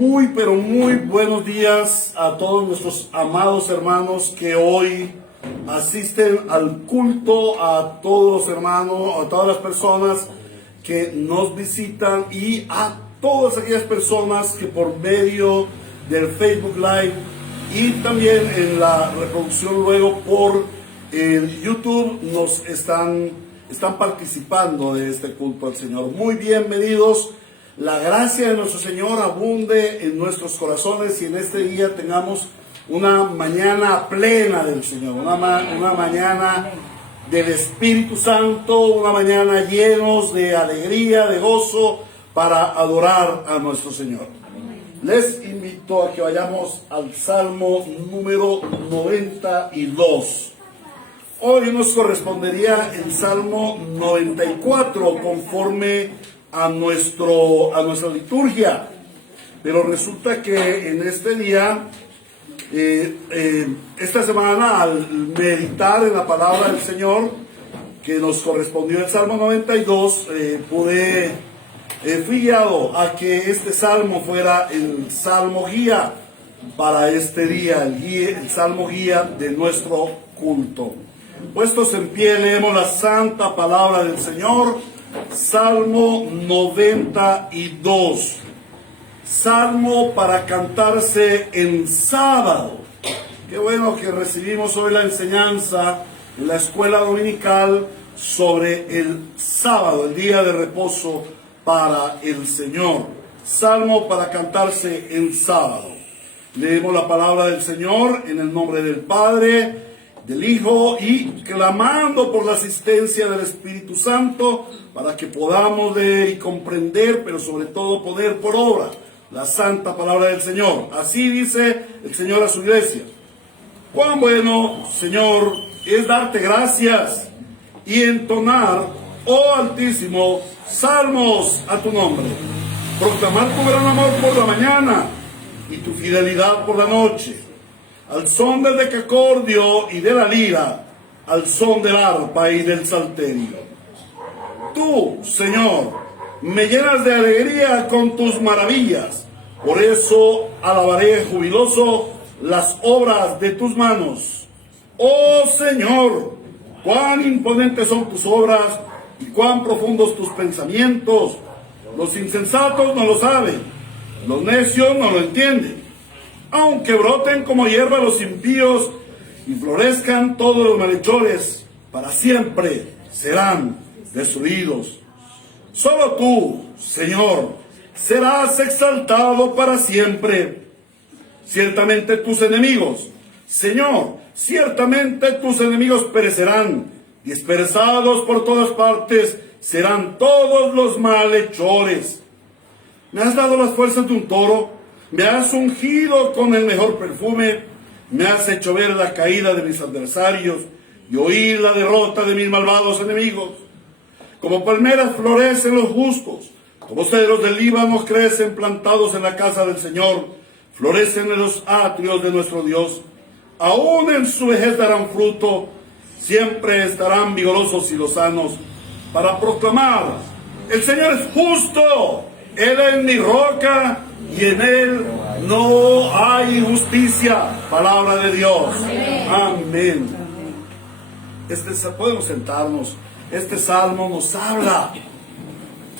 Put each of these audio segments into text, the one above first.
Muy, pero muy buenos días a todos nuestros amados hermanos que hoy asisten al culto, a todos los hermanos, a todas las personas que nos visitan y a todas aquellas personas que por medio del Facebook Live y también en la reproducción luego por YouTube nos están participando de este culto al Señor. Muy bienvenidos. La gracia de nuestro Señor abunde en nuestros corazones y en este día tengamos una mañana plena del Señor, una mañana del Espíritu Santo, una mañana llenos de alegría, de gozo para adorar a nuestro Señor. Les invito a que vayamos al Salmo número 92. Hoy nos correspondería el Salmo 94 conforme a nuestra liturgia, pero resulta que en este día, esta semana, al meditar en la palabra del Señor que nos correspondió el Salmo 92, fui guiado a que este salmo fuera el salmo guía para este día, el salmo guía de nuestro culto. Puestos en pie, leemos la santa palabra del Señor. Salmo 92. Salmo para cantarse en sábado. Qué bueno que recibimos hoy la enseñanza en la escuela dominical sobre el sábado, el día de reposo para el Señor. Salmo para cantarse en sábado. Leemos la palabra del Señor en el nombre del Padre, del Hijo y clamando por la asistencia del Espíritu Santo para que podamos leer y comprender, pero sobre todo poner por obra la santa palabra del Señor. Así dice el Señor a su iglesia. Cuán bueno, Señor, es darte gracias y entonar, oh Altísimo, salmos a tu nombre. Proclamar tu gran amor por la mañana y tu fidelidad por la noche. Al son del decacordio y de la lira, al son del arpa y del salterio. Tú, Señor, me llenas de alegría con tus maravillas. Por eso alabaré jubiloso las obras de tus manos. Oh Señor, cuán imponentes son tus obras y cuán profundos tus pensamientos. Los insensatos no lo saben, los necios no lo entienden. Aunque broten como hierba los impíos y florezcan todos los malhechores, para siempre serán destruidos. Solo tú, Señor, serás exaltado para siempre. Ciertamente tus enemigos, Señor, ciertamente tus enemigos perecerán, dispersados por todas partes serán todos los malhechores. Me has dado las fuerzas de un toro, me has ungido con el mejor perfume, me has hecho ver la caída de mis adversarios y oír la derrota de mis malvados enemigos. Como palmeras florecen los justos, como cedros del Líbano crecen plantados en la casa del Señor, florecen en los atrios de nuestro Dios. Aún en su vejez darán fruto, siempre estarán vigorosos y lozanos, para proclamar: el Señor es justo, Él es mi roca, y en Él no hay injusticia. Palabra de Dios. Amén. Podemos sentarnos. Este salmo nos habla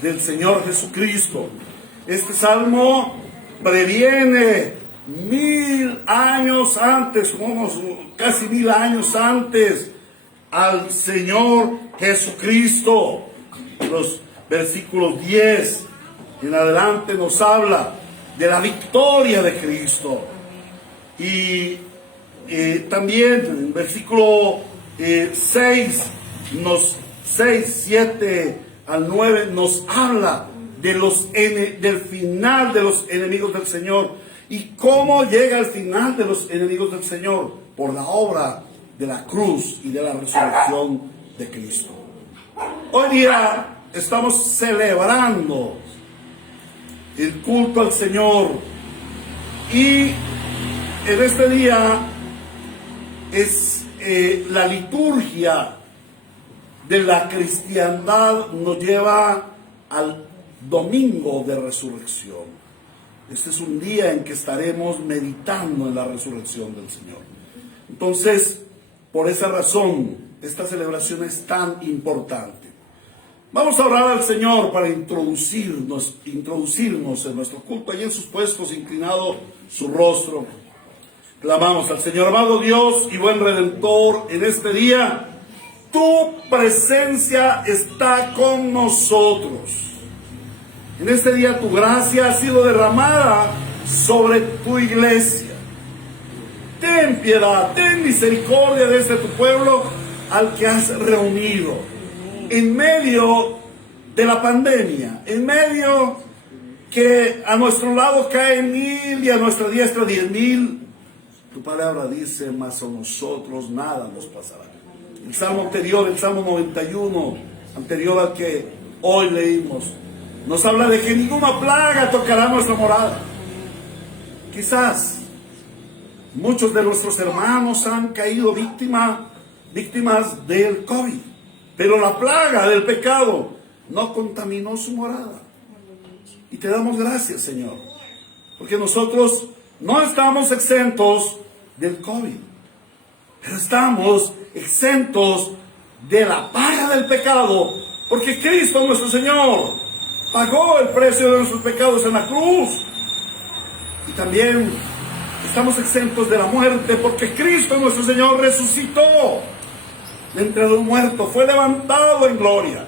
del Señor Jesucristo. Este salmo previene 1000 años antes, casi 1000 años antes, al Señor Jesucristo. Los versículos 10 en adelante nos habla de la victoria de Cristo. Y también en versículo 6, 7 al 9 nos habla de del final de los enemigos del Señor. ¿Y cómo llega el final de los enemigos del Señor? Por la obra de la cruz y de la resurrección de Cristo. Hoy día estamos celebrando el culto al Señor, y en este día es la liturgia de la cristiandad nos lleva al domingo de resurrección. Este es un día en que estaremos meditando en la resurrección del Señor. Entonces, por esa razón, esta celebración es tan importante. Vamos a orar al Señor para introducirnos en nuestro culto, allí en sus puestos, inclinado su rostro. Clamamos al Señor. Amado Dios y buen Redentor, en este día, tu presencia está con nosotros. En este día tu gracia ha sido derramada sobre tu iglesia. Ten piedad, ten misericordia de tu pueblo al que has reunido. En medio de la pandemia, en medio que a nuestro lado caen 1000 y a nuestra diestra 10,000, tu palabra dice, mas a nosotros nada nos pasará. El salmo anterior, el salmo 91, anterior al que hoy leímos, nos habla de que ninguna plaga tocará nuestra morada. Quizás muchos de nuestros hermanos han caído víctimas del COVID, pero la plaga del pecado no contaminó su morada. Y te damos gracias, Señor, porque nosotros no estamos exentos del COVID, pero estamos exentos de la paga del pecado, porque Cristo nuestro Señor pagó el precio de nuestros pecados en la cruz. Y también estamos exentos de la muerte, porque Cristo nuestro Señor resucitó de entre los muertos, fue levantado en gloria,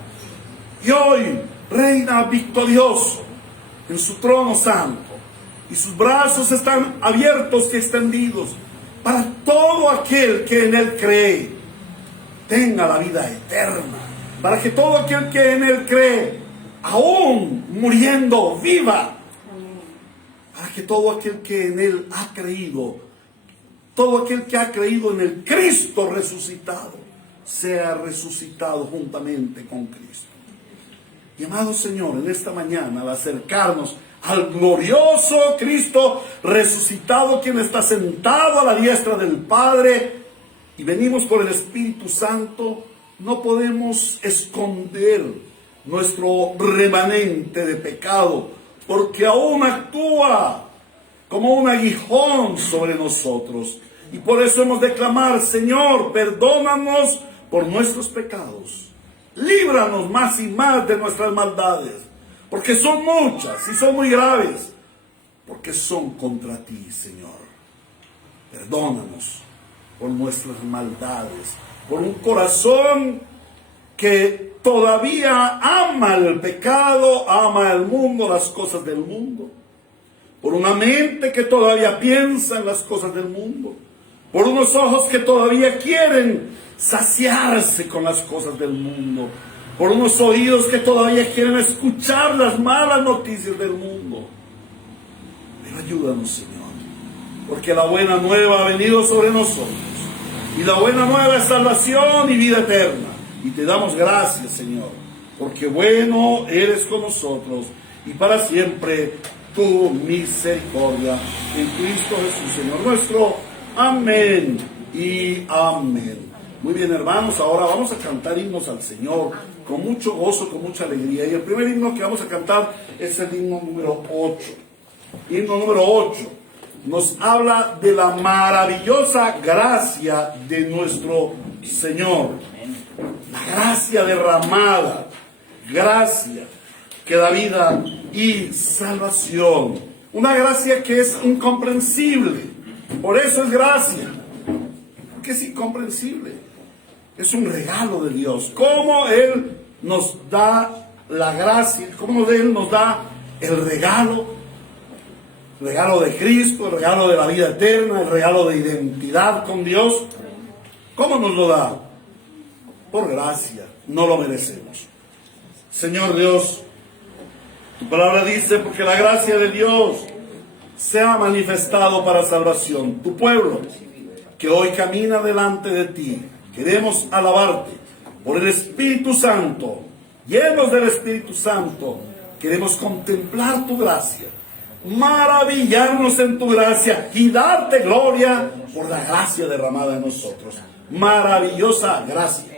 y hoy reina victorioso en su trono santo, y sus brazos están abiertos y extendidos para todo aquel que en Él cree tenga la vida eterna, para que todo aquel que en Él cree, aún muriendo, viva, para que todo aquel que en Él ha creído, todo aquel que ha creído en el Cristo resucitado, sea resucitado juntamente con Cristo. Y amado Señor, en esta mañana, al acercarnos al glorioso Cristo resucitado, quien está sentado a la diestra del Padre, y venimos por el Espíritu Santo, no podemos esconder nuestro remanente de pecado, porque aún actúa como un aguijón sobre nosotros. Y por eso hemos de clamar, Señor, perdónanos por nuestros pecados. Líbranos más y más de nuestras maldades, porque son muchas y son muy graves, porque son contra ti, Señor. Perdónanos por nuestras maldades, por un corazón que todavía ama el pecado, ama el mundo, las cosas del mundo, por una mente que todavía piensa en las cosas del mundo, por unos ojos que todavía quieren saciarse con las cosas del mundo, por unos oídos que todavía quieren escuchar las malas noticias del mundo. Pero ayúdanos, Señor, porque la buena nueva ha venido sobre nosotros, y la buena nueva es salvación y vida eterna. Y te damos gracias, Señor, porque bueno eres con nosotros, y para siempre tu misericordia en Cristo Jesús, Señor nuestro. Amén y amén. Muy bien, hermanos, ahora vamos a cantar himnos al Señor con mucho gozo, con mucha alegría. Y el primer himno que vamos a cantar es el himno número 8. Himno número 8 nos habla de la maravillosa gracia de nuestro Señor. La gracia derramada, gracia que da vida y salvación. Una gracia que es incomprensible. Por eso es gracia, porque es incomprensible. Es un regalo de Dios. Cómo Él nos da la gracia, cómo Él nos da el regalo de Cristo, el regalo de la vida eterna, el regalo de identidad con Dios. ¿Cómo nos lo da? Por gracia, no lo merecemos. Señor Dios, tu palabra dice, porque la gracia de Dios se ha manifestado para salvación. Tu pueblo, que hoy camina delante de ti, queremos alabarte por el Espíritu Santo. Llenos del Espíritu Santo, queremos contemplar tu gracia, maravillarnos en tu gracia y darte gloria por la gracia derramada en nosotros. Maravillosa gracia.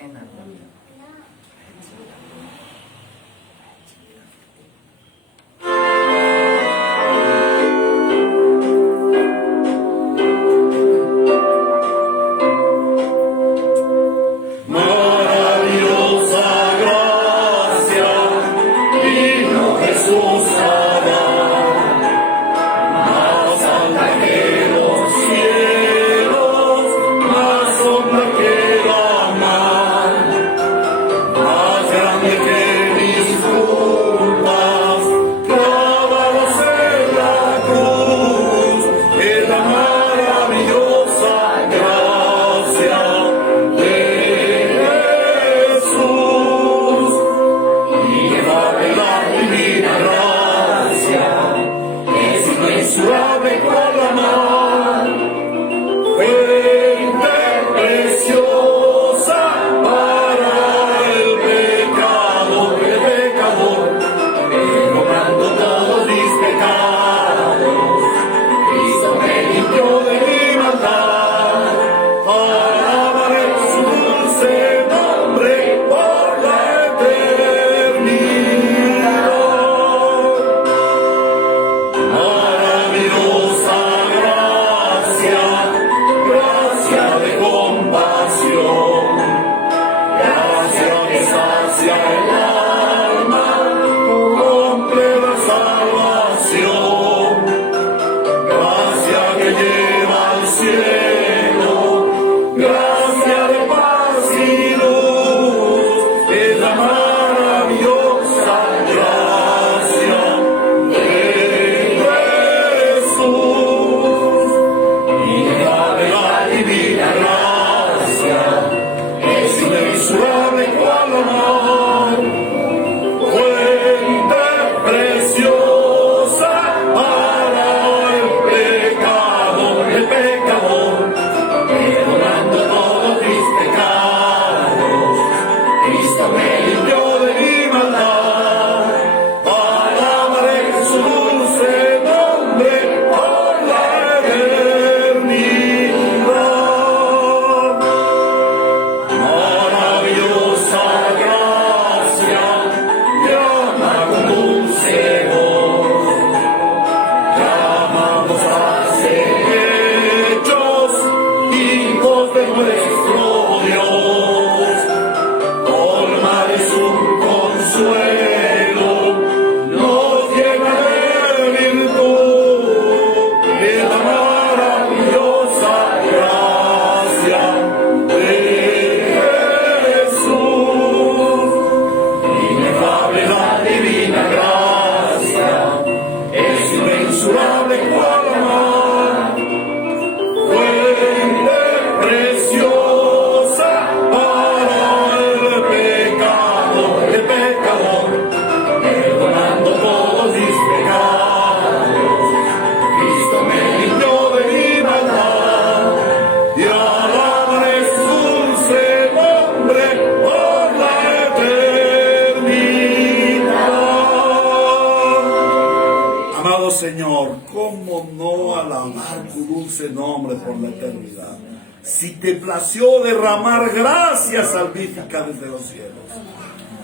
¿Cómo no alabar tu dulce nombre por la eternidad? Si te plació derramar gracia salvífica desde los cielos.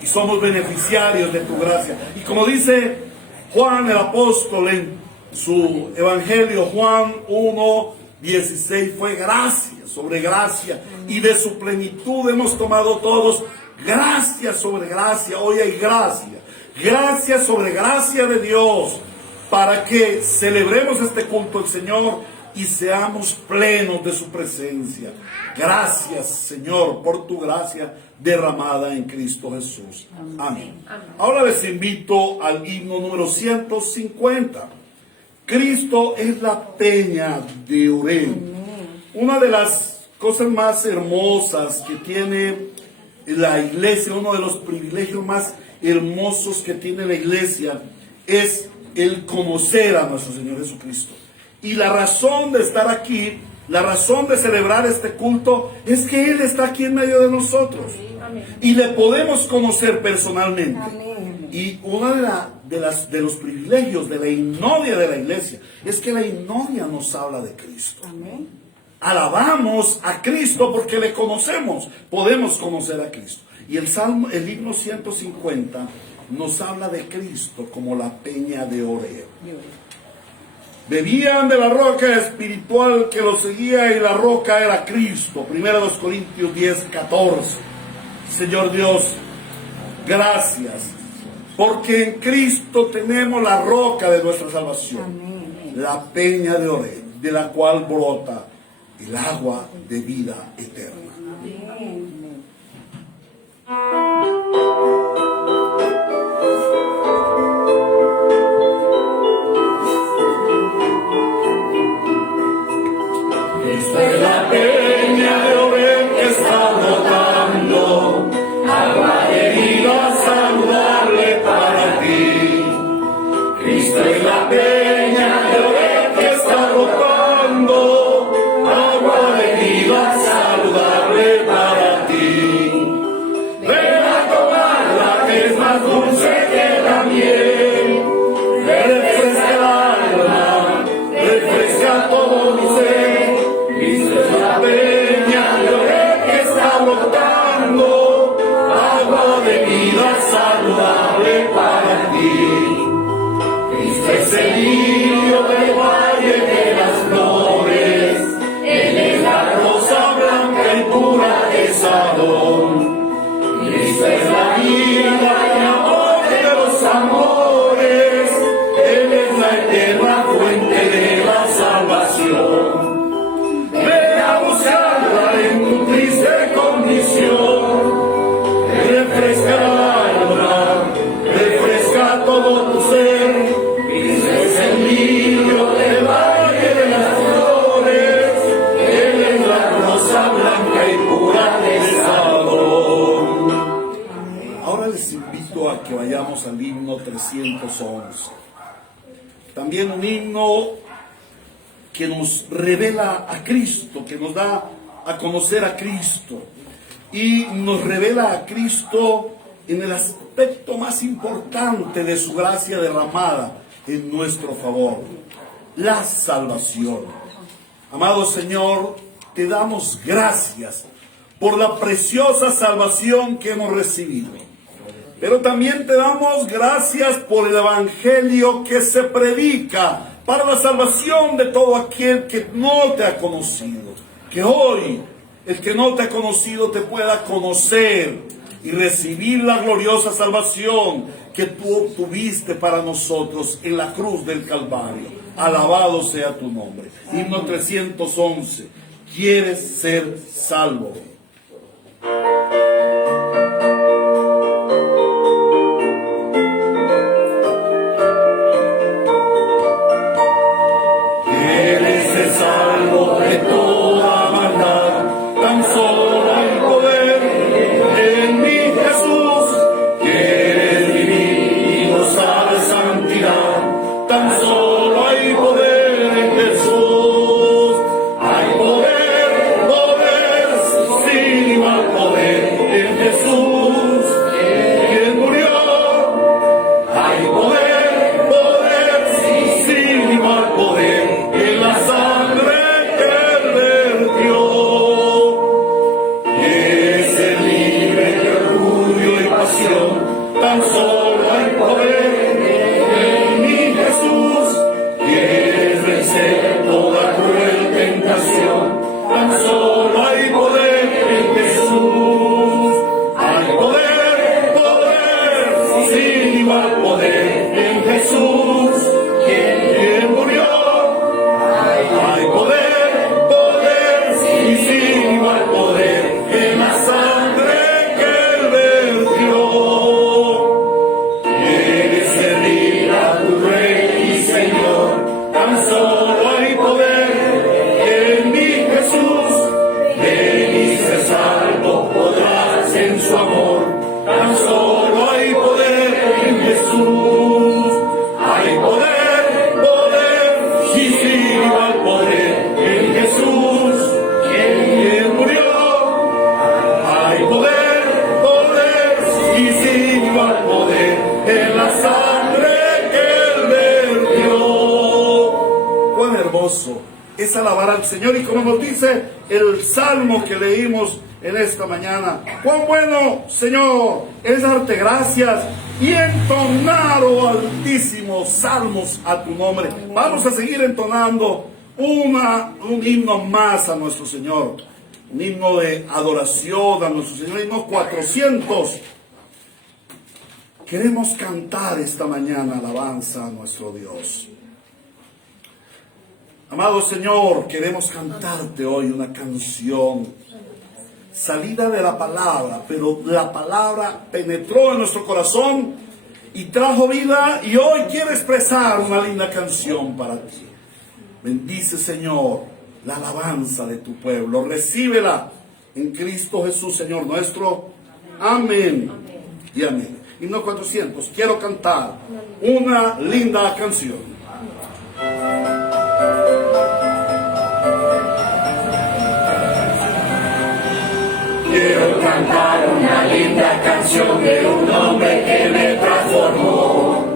Y somos beneficiarios de tu gracia. Y como dice Juan el apóstol en su evangelio, Juan 1:16, fue gracia sobre gracia. Y de su plenitud hemos tomado todos gracia sobre gracia. Hoy hay gracia. Gracia sobre gracia de Dios. Para que celebremos este culto al Señor y seamos plenos de su presencia. Gracias, Señor, por tu gracia derramada en Cristo Jesús. Amén. Ahora les invito al himno número 150. Cristo es la peña de Orén. Una de las cosas más hermosas que tiene la iglesia, uno de los privilegios más hermosos que tiene la iglesia, es el conocer a nuestro Señor Jesucristo. Y la razón de estar aquí, la razón de celebrar este culto, es que Él está aquí en medio de nosotros. Y le podemos conocer personalmente. Y uno de los privilegios de la himnodia de la iglesia es que la himnodia nos habla de Cristo. Alabamos a Cristo porque le conocemos. Podemos conocer a Cristo. Y el himno 150 nos habla de Cristo como la peña de Orén. Bebían de la roca espiritual que los seguía y la roca era Cristo. 1 Corintios 10:14. Señor Dios, gracias, porque en Cristo tenemos la roca de nuestra salvación, la peña de Orén, de la cual brota el agua de vida eterna. La peña de Orén que está brotando, agua de vida saludable para ti. Cristo es la peña de Orén que está brotando, agua de vida saludable para ti. Ven a tomarla que es más dulce que la miel, refresca el alma, refresca todo mi ser. Cristo es la peña de Orén que está brotando, agua de vida saludable para ti. Cristo es el lirio del valle de las flores, Él es la rosa blanca y pura de Sadón. Cristo es la vida y amor de los amores, Él es la eterna fuente de la salvación. En tu triste condición, refresca el alma, refresca todo tu ser. Cristo es el lirio del valle de las flores, Él es la rosa blanca y pura de Sadón. Ahora les invito a que vayamos al himno 311. También un himno que nos revela a Cristo, que nos da a conocer a Cristo y nos revela a Cristo en el aspecto más importante de su gracia derramada en nuestro favor, la salvación. Amado Señor, te damos gracias por la preciosa salvación que hemos recibido, pero también te damos gracias por el evangelio que se predica para la salvación de todo aquel que no te ha conocido. Que hoy el que no te ha conocido te pueda conocer y recibir la gloriosa salvación que tú obtuviste para nosotros en la cruz del Calvario. Alabado sea tu nombre. Himno 311. ¿Quieres ser salvo? Hay poder gozo, es alabar al Señor. Y como nos dice el salmo que leímos en esta mañana, cuán bueno, Señor, es darte gracias y entonar, oh Altísimo, salmos a tu nombre. Vamos a seguir entonando un himno más a nuestro Señor, un himno de adoración a nuestro Señor, himno 400. Queremos cantar esta mañana alabanza a nuestro Dios. Amado Señor, queremos cantarte hoy una canción salida de la palabra, pero la palabra penetró en nuestro corazón y trajo vida, y hoy quiero expresar una linda canción para ti. Bendice, Señor, la alabanza de tu pueblo. Recíbela en Cristo Jesús, Señor nuestro. Amén y amén. Himno 400. Quiero cantar una linda canción. Quiero cantar una linda canción de un hombre que me transformó.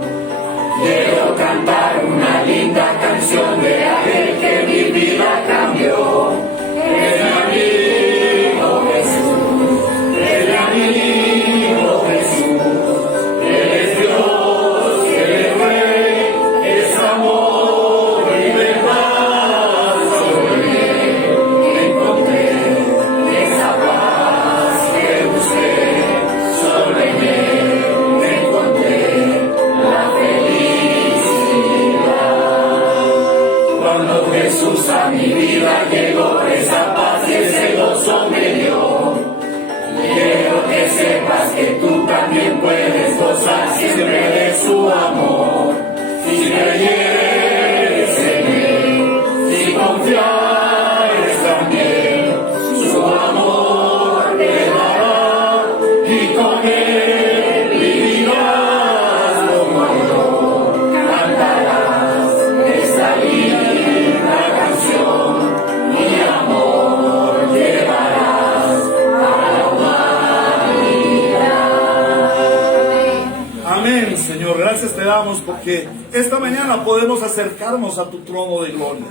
Quiero cantar una linda canción de aquel que mi vida cambió. Es mi amigo Jesús, es mi amigo Jesús. Él es Dios, Él es Rey, es amor y verdad. Sobre Él encontré esa paz que busqué. Sobre Él encontré la felicidad. Cuando Jesús a mi vida llegó, esa paz y ese gozo me dio. Quiero que sepas que tú también puedes gozar siempre de su amor. Si creyeres en Él, si confiares también, su amor te dará y con Él vivirás como yo. Cantarás esta linda canción, mi amor llevarás a la humanidad. Amén, Señor. Gracias te damos porque esta mañana podemos acercarnos a tu trono de gloria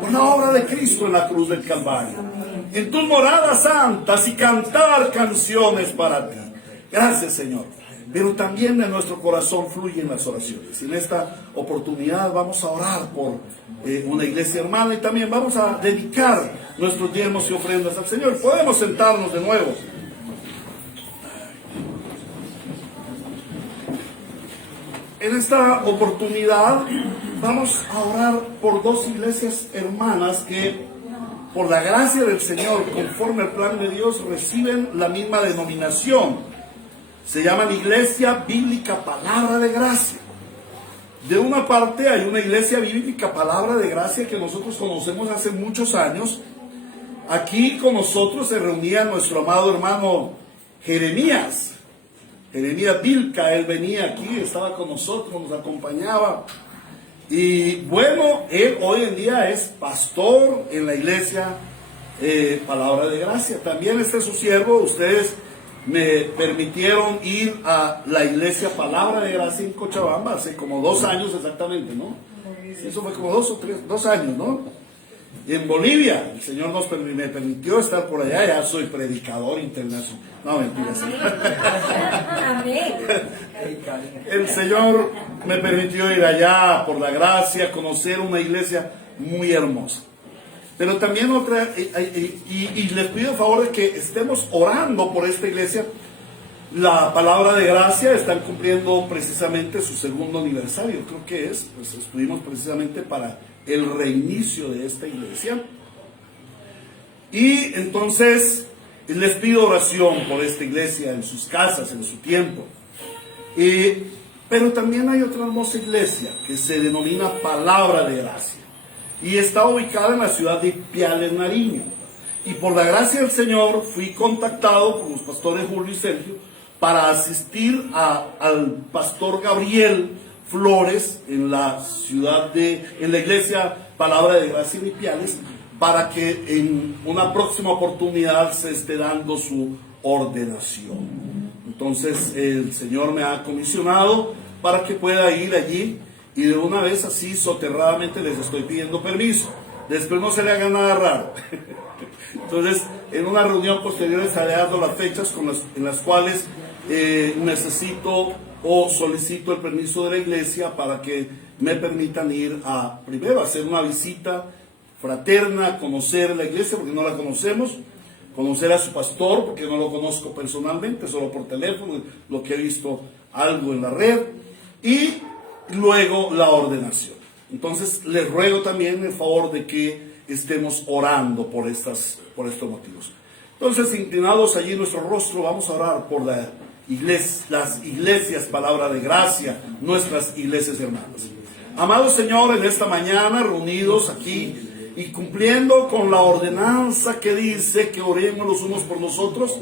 por la obra de Cristo en la cruz del Calvario, en tus moradas santas, y cantar canciones para ti. Gracias, Señor. Pero también en nuestro corazón fluyen las oraciones. En esta oportunidad vamos a orar por una iglesia hermana, y también vamos a dedicar nuestros diezmos y ofrendas al Señor. Podemos sentarnos de nuevo. En esta oportunidad vamos a orar por dos iglesias hermanas que, por la gracia del Señor, conforme al plan de Dios, reciben la misma denominación. Se llaman Iglesia Bíblica Palabra de Gracia. De una parte hay una Iglesia Bíblica Palabra de Gracia que nosotros conocemos hace muchos años. Aquí con nosotros se reunía nuestro amado hermano Jeremías Vilca. Él venía aquí, estaba con nosotros, nos acompañaba. Y bueno, él hoy en día es pastor en la Iglesia Palabra de Gracia. También este es su siervo. Ustedes me permitieron ir a la Iglesia Palabra de Gracia en Cochabamba hace como 2 años exactamente, ¿no? Eso fue como 2 años, ¿no? En Bolivia, el Señor me permitió estar por allá. Ya soy predicador internacional. No, mentiras. El Señor me permitió ir allá por la gracia, conocer una iglesia muy hermosa. Pero también otra, y les pido el favor de que estemos orando por esta iglesia. La Palabra de Gracia están cumpliendo precisamente su 2º aniversario, creo que es. Pues estuvimos precisamente para el reinicio de esta iglesia. Y entonces les pido oración por esta iglesia en sus casas, en su tiempo. Pero también hay otra hermosa iglesia que se denomina Palabra de Gracia y está ubicada en la ciudad de Ipiales, Nariño. Y por la gracia del Señor fui contactado por los pastores Julio y Sergio para asistir al pastor Gabriel Flores en la iglesia Palabra de Gracia en Ipiales, para que en una próxima oportunidad se esté dando su ordenación. Entonces el Señor me ha comisionado para que pueda ir allí y de una vez así soterradamente les estoy pidiendo permiso. Después no se le haga nada raro. Entonces, en una reunión posterior estaré dando las fechas en las cuales necesito o solicito el permiso de la iglesia para que me permitan ir primero a hacer una visita fraterna, conocer la iglesia porque no la conocemos, conocer a su pastor porque no lo conozco personalmente, solo por teléfono, lo que he visto algo en la red, y luego la ordenación. Entonces les ruego también el favor de que estemos orando por estos motivos. Entonces, inclinados allí nuestro rostro, vamos a orar por las iglesias, palabra de gracia, nuestras iglesias hermanas. Amado Señor, en esta mañana reunidos aquí y cumpliendo con la ordenanza que dice que oremos los unos por los otros,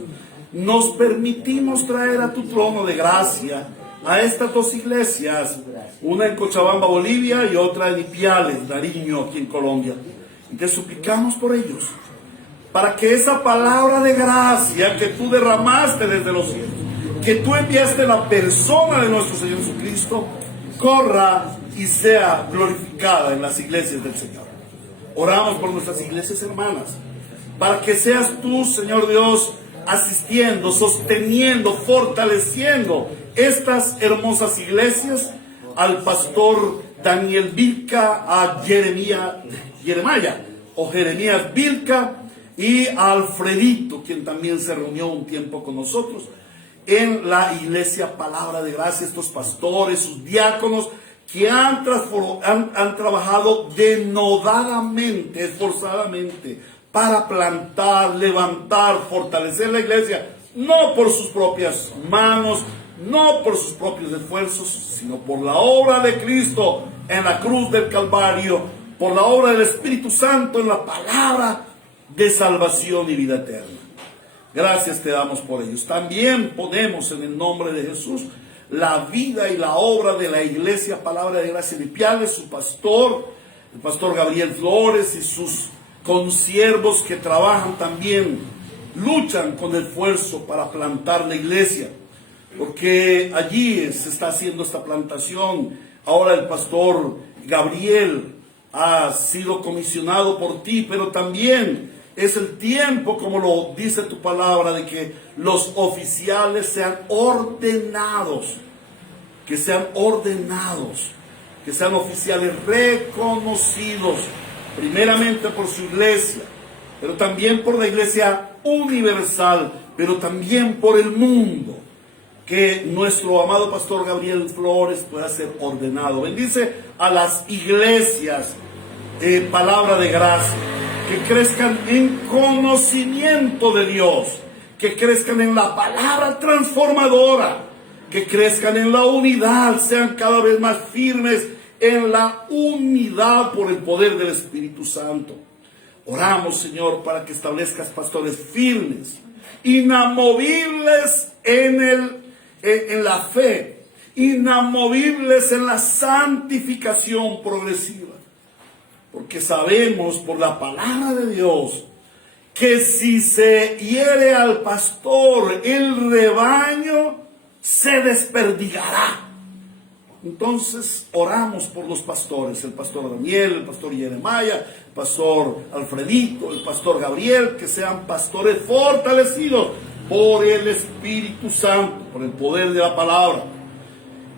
nos permitimos traer a tu trono de gracia a estas dos iglesias, una en Cochabamba, Bolivia, y otra en Ipiales, Nariño, aquí en Colombia. Y te suplicamos por ellos, para que esa palabra de gracia que tú derramaste desde los cielos, que tú enviaste la persona de nuestro Señor Jesucristo, corra y sea glorificada en las iglesias del Señor. Oramos por nuestras iglesias hermanas, para que seas tú, Señor Dios, asistiendo, sosteniendo, fortaleciendo estas hermosas iglesias, al pastor Daniel Vilca, a Jeremías Vilca, y a Alfredito, quien también se reunió un tiempo con nosotros en la iglesia Palabra de Gracia, estos pastores, sus diáconos, que han trabajado denodadamente, esforzadamente, para plantar, levantar, fortalecer la iglesia, no por sus propias manos, no por sus propios esfuerzos, sino por la obra de Cristo en la cruz del Calvario, por la obra del Espíritu Santo en la palabra de salvación y vida eterna. Gracias te damos por ellos. También ponemos en el nombre de Jesús la vida y la obra de la iglesia Palabra de Gracia de Ipiales, su pastor, el pastor Gabriel Flores, y sus consiervos que trabajan también, luchan con esfuerzo para plantar la iglesia, porque allí se está haciendo esta plantación. Ahora el pastor Gabriel ha sido comisionado por ti, pero también es el tiempo, como lo dice tu palabra, de que los oficiales sean ordenados, que sean oficiales reconocidos, primeramente por su iglesia, pero también por la iglesia universal, pero también por el mundo. Que nuestro amado pastor Gabriel Flores pueda ser ordenado. Bendice a las iglesias, Palabra de Gracia, que crezcan en conocimiento de Dios, que crezcan en la palabra transformadora, que crezcan en la unidad, sean cada vez más firmes en la unidad por el poder del Espíritu Santo. Oramos, Señor, para que establezcas pastores firmes, inamovibles en la fe, inamovibles en la santificación progresiva. Porque sabemos por la palabra de Dios que si se hiere al pastor, el rebaño se desperdigará. Entonces oramos por los pastores, el pastor Daniel, el pastor Jeremías, el pastor Alfredito, el pastor Gabriel, que sean pastores fortalecidos por el Espíritu Santo, por el poder de la palabra.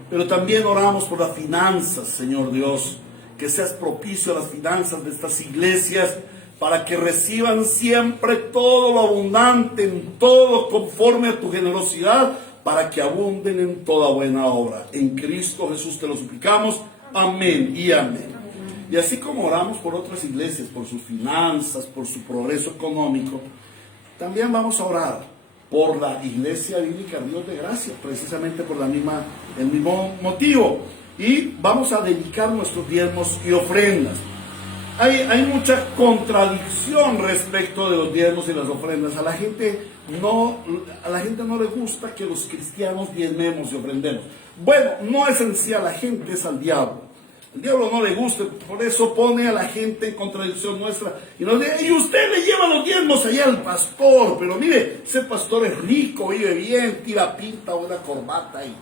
Pero también oramos por las finanzas, Señor Dios, que seas propicio a las finanzas de estas iglesias, para que reciban siempre todo lo abundante, en todo conforme a tu generosidad, para que abunden en toda buena obra. En Cristo Jesús te lo suplicamos. Amén y amén. Y así como oramos por otras iglesias, por sus finanzas, por su progreso económico, también vamos a orar por la Iglesia Bíblica Dios de Gracia, precisamente por el mismo motivo. Y vamos a dedicar nuestros diezmos y ofrendas. Hay mucha contradicción respecto de los diezmos y las ofrendas. A la gente no le gusta que los cristianos diezmemos y ofrendemos. Bueno, no es en sí a la gente, es al diablo. El diablo no le gusta, por eso pone a la gente en contradicción nuestra. Y nos dice, y usted le lleva los diezmos allá al pastor, pero mire, ese pastor es rico, vive bien, tira pinta, buena corbata y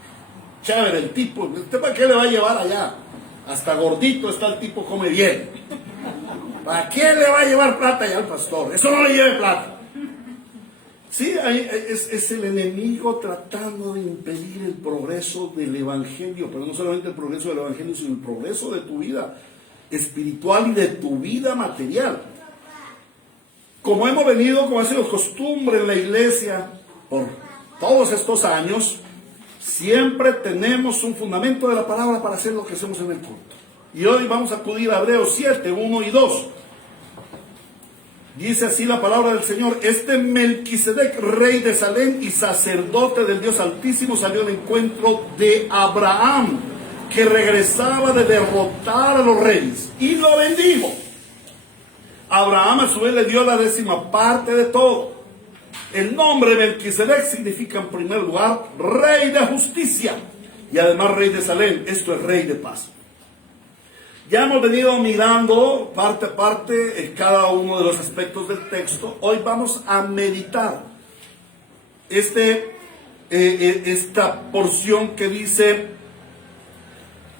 chévere el tipo. ¿Usted para qué le va a llevar allá Hasta gordito está el tipo, come bien. ¿Para qué le va a llevar plata ya al pastor? Eso no le lleve plata. Sí, es el enemigo tratando de impedir el progreso del evangelio, pero no solamente el progreso del evangelio, sino el progreso de tu vida espiritual y de tu vida material. Como hemos venido, como ha sido costumbre en la iglesia por todos estos años, siempre tenemos un fundamento de la palabra para hacer lo que hacemos en el culto. Y hoy vamos a acudir a Hebreos 7, 1 y 2. Dice así la palabra del Señor: este Melquisedec, rey de Salem y sacerdote del Dios Altísimo, salió al encuentro de Abraham, que regresaba de derrotar a los reyes, y lo bendijo. Abraham a su vez le dio la 10ª parte de todo. El nombre Melquisedec significa en primer lugar rey de justicia, y además rey de Salem, esto es rey de paz. Ya hemos venido mirando parte a parte cada uno de los aspectos del texto. Hoy vamos a meditar esta porción que dice: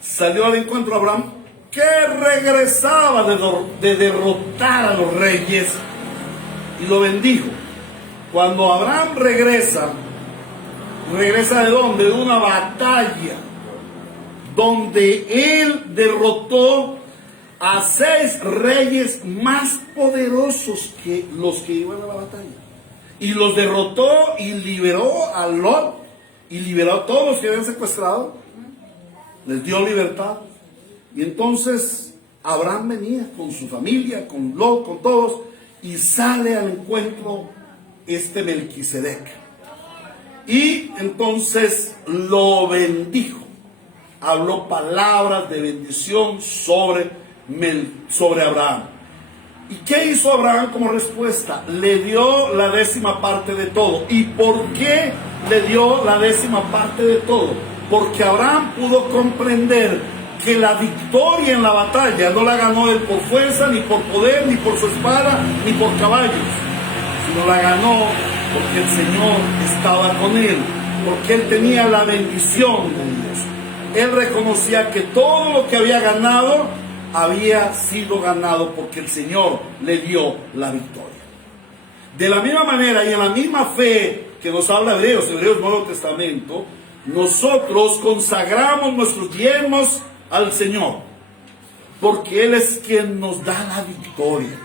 salió al encuentro Abraham, que regresaba de derrotar a los reyes, y lo bendijo. Cuando Abraham regresa ¿de dónde? De una batalla donde él derrotó a 6 reyes más poderosos que los que iban a la batalla. Y los derrotó y liberó a Lot, y liberó a todos los que habían secuestrado. Les dio libertad. Y entonces Abraham venía con su familia, con Lot, con todos, y sale al encuentro Melquisedec. Y entonces lo bendijo. Habló palabras de bendición sobre Abraham. ¿Y qué hizo Abraham como respuesta? Le dio la 10ª parte de todo. ¿Y por qué le dio la 10ª parte de todo? Porque Abraham pudo comprender que la victoria en la batalla no la ganó él por fuerza, ni por poder, ni por su espada, ni por caballos, sino la ganó porque el Señor estaba con él, porque él tenía la bendición de Dios. Él reconocía que todo lo que había ganado había sido ganado porque el Señor le dio la victoria. De la misma manera y en la misma fe que nos habla Hebreos Nuevo Testamento, nosotros consagramos nuestros diezmos al Señor, porque Él es quien nos da la victoria.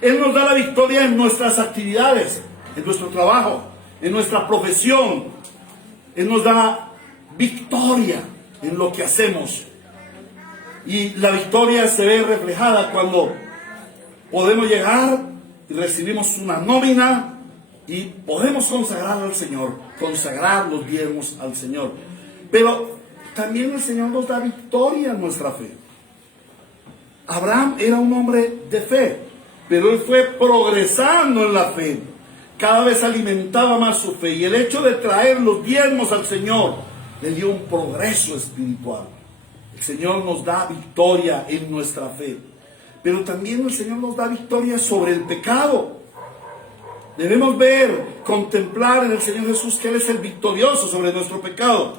Él nos da la victoria en nuestras actividades, en nuestro trabajo, en nuestra profesión. Él nos da victoria en lo que hacemos. Y la victoria se ve reflejada cuando podemos llegar y recibimos una nómina y podemos consagrar al Señor, consagrar los diezmos al Señor. Pero también el Señor nos da victoria en nuestra fe. Abraham era un hombre de fe, pero él fue progresando en la fe. Cada vez alimentaba más su fe, y el hecho de traer los diezmos al Señor le dio un progreso espiritual. El Señor nos da victoria en nuestra fe, pero también el Señor nos da victoria sobre el pecado. Debemos ver, contemplar en el Señor Jesús que Él es el victorioso sobre nuestro pecado.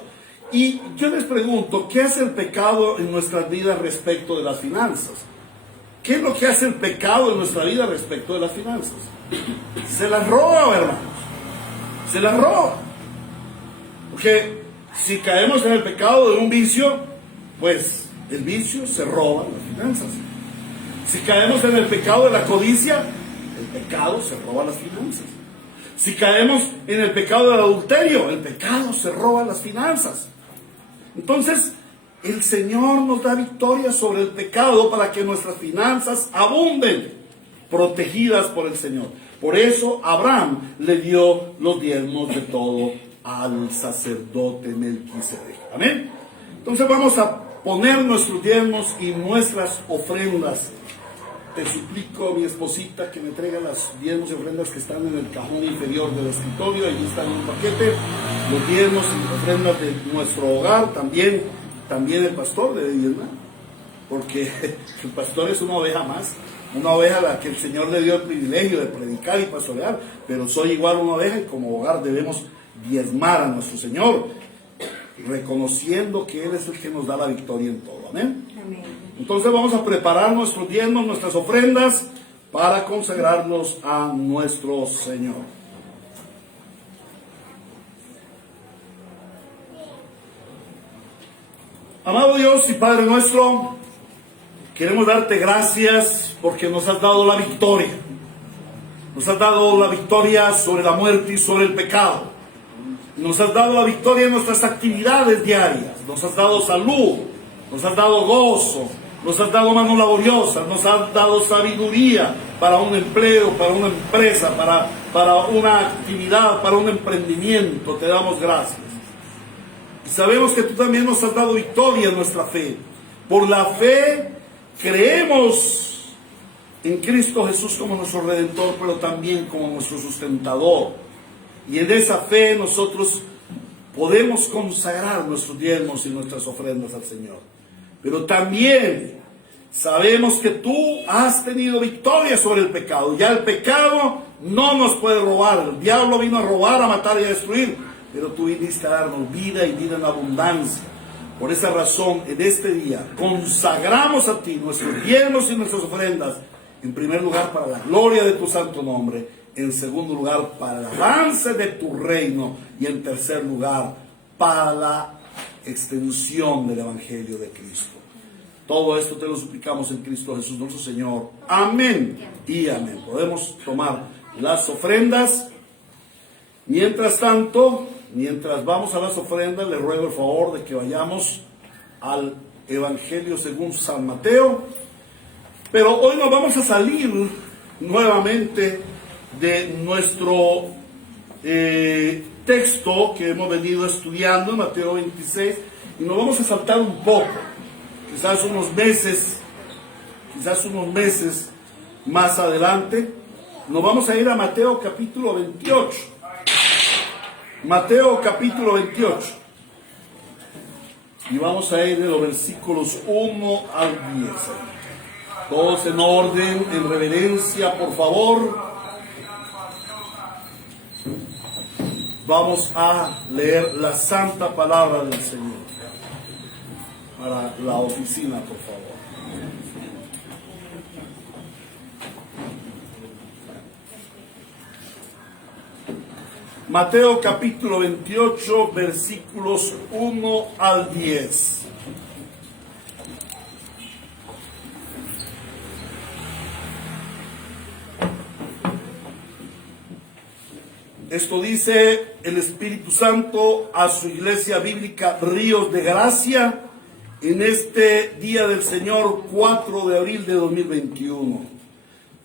Y yo les pregunto, ¿qué es el pecado en nuestras vidas respecto de las finanzas? ¿Qué es lo que hace el pecado en nuestra vida respecto de las finanzas? Se las roba, hermanos. Se las roba. Porque si caemos en el pecado de un vicio, pues el vicio se roba las finanzas. Si caemos en el pecado de la codicia, el pecado se roba las finanzas. Si caemos en el pecado del adulterio, el pecado se roba las finanzas. Entonces, el Señor nos da victoria sobre el pecado para que nuestras finanzas abunden, protegidas por el Señor. Por eso Abraham le dio los diezmos de todo al sacerdote Melquisedec. Amén. Entonces vamos a poner nuestros diezmos y nuestras ofrendas. Te suplico, mi esposita, que me traiga las diezmos y ofrendas que están en el cajón inferior del escritorio. Allí están en un paquete. Los diezmos y ofrendas de nuestro hogar. También el pastor debe diezmar, porque el pastor es una oveja más. Una oveja a la que el Señor le dio el privilegio de predicar y pastorear. Pero soy igual una oveja, y como hogar debemos diezmar a nuestro Señor. reconociendo que Él es el que nos da la victoria en todo. Amén. Amén. Entonces vamos a preparar nuestros diezmos, nuestras ofrendas, para consagrarlos a nuestro Señor. Amado Dios y Padre nuestro, queremos darte gracias porque nos has dado la victoria. Nos has dado la victoria sobre la muerte y sobre el pecado. Nos has dado la victoria en nuestras actividades diarias. Nos has dado salud, nos has dado gozo, nos has dado manos laboriosas, nos has dado sabiduría para un empleo, para una empresa, para una actividad, para un emprendimiento. Te damos gracias. Y sabemos que tú también nos has dado victoria en nuestra fe. Por la fe creemos en Cristo Jesús como nuestro Redentor, pero también como nuestro sustentador. Y en esa fe nosotros podemos consagrar nuestros diezmos y nuestras ofrendas al Señor. Pero también sabemos que tú has tenido victoria sobre el pecado. Ya el pecado no nos puede robar. El diablo vino a robar, a matar y a destruir. Pero tú viniste a darnos vida y vida en abundancia. Por esa razón, en este día, consagramos a ti nuestros diezmos y nuestras ofrendas. En primer lugar, para la gloria de tu santo nombre. En segundo lugar, para el avance de tu reino. Y en tercer lugar, para la extensión del Evangelio de Cristo. Todo esto te lo suplicamos en Cristo Jesús nuestro Señor. Amén y amén. Podemos tomar las ofrendas. Mientras tanto, mientras vamos a las ofrendas, le ruego el favor de que vayamos al Evangelio según San Mateo. Pero hoy nos vamos a salir nuevamente de nuestro texto que hemos venido estudiando, Mateo 26, y nos vamos a saltar un poco, quizás unos meses más adelante. Nos vamos a ir a Mateo capítulo 28. Mateo capítulo 28. Y vamos a ir de los versículos 1 al 10. Todos en orden, en reverencia, por favor. Vamos a leer la santa palabra del Señor. Para la oficina, por favor. Mateo capítulo 28, versículos 1 al 10. Esto dice el Espíritu Santo a su iglesia bíblica Ríos de Gracia en este día del Señor 4 de abril de 2021,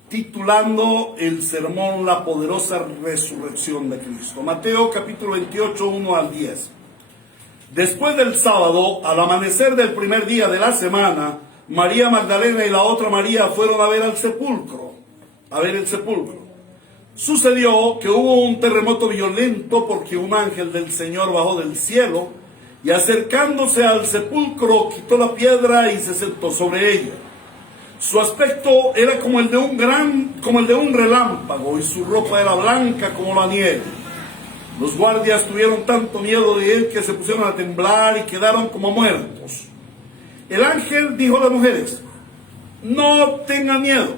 titulando el sermón La poderosa resurrección de Cristo. Mateo capítulo 28, 1 al 10. Después del sábado, al amanecer del primer día de la semana, María Magdalena y la otra María fueron a ver el sepulcro. Sucedió que hubo un terremoto violento porque un ángel del Señor bajó del cielo y acercándose al sepulcro quitó la piedra y se sentó sobre ella. Su aspecto era como el de un relámpago y su ropa era blanca como la nieve. Los guardias tuvieron tanto miedo de él que se pusieron a temblar y quedaron como muertos. El ángel dijo a las mujeres: no tengan miedo.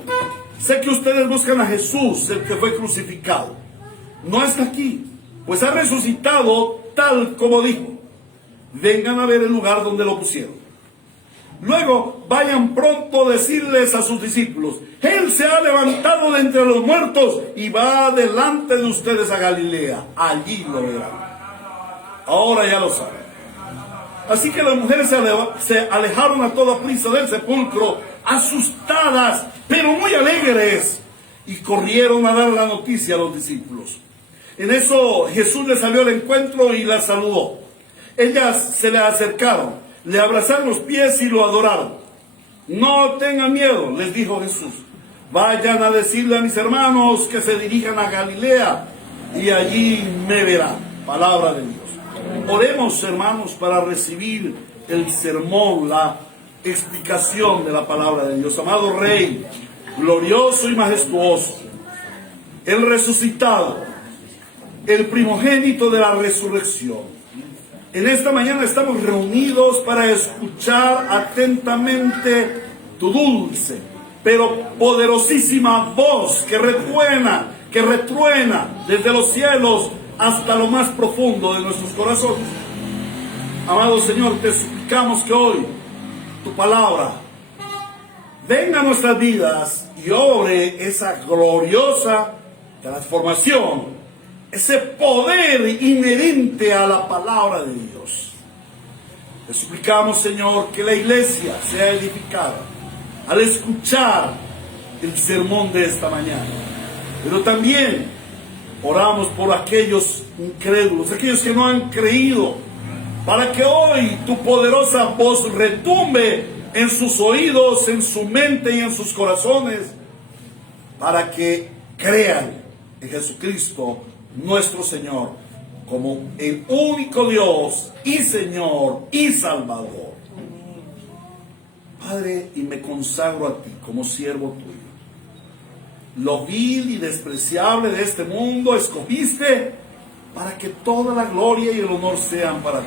Sé que ustedes buscan a Jesús, el que fue crucificado. No está aquí, pues ha resucitado tal como dijo. Vengan a ver el lugar donde lo pusieron. Luego vayan pronto a decirles a sus discípulos: Él se ha levantado de entre los muertos y va delante de ustedes a Galilea. Allí lo verán. Ahora ya lo saben. Así que las mujeres se alejaron a toda prisa del sepulcro, asustadas, pero muy alegres, y corrieron a dar la noticia a los discípulos. En eso Jesús les salió al encuentro y las saludó. Ellas se le acercaron, le abrazaron los pies y lo adoraron. No tengan miedo, les dijo Jesús. Vayan a decirle a mis hermanos que se dirijan a Galilea y allí me verán. Palabra de Dios. Oremos, hermanos, para recibir el sermón, la explicación de la palabra de Dios. Amado Rey, glorioso y majestuoso, el resucitado, el primogénito de la resurrección. en esta mañana estamos reunidos para escuchar atentamente tu dulce, pero poderosísima voz que retruena desde los cielos hasta lo más profundo de nuestros corazones. Amado Señor, te suplicamos que hoy tu palabra venga a nuestras vidas y obre esa gloriosa transformación, ese poder inherente a la palabra de Dios. Te suplicamos, Señor, que la iglesia sea edificada al escuchar el sermón de esta mañana. Pero también oramos por aquellos incrédulos, aquellos que no han creído, para que hoy tu poderosa voz retumbe en sus oídos, en su mente y en sus corazones, para que crean en Jesucristo, nuestro Señor, como el único Dios y Señor y Salvador. Padre, y me consagro a ti como siervo tuyo. Lo vil y despreciable de este mundo escogiste para que toda la gloria y el honor sean para ti.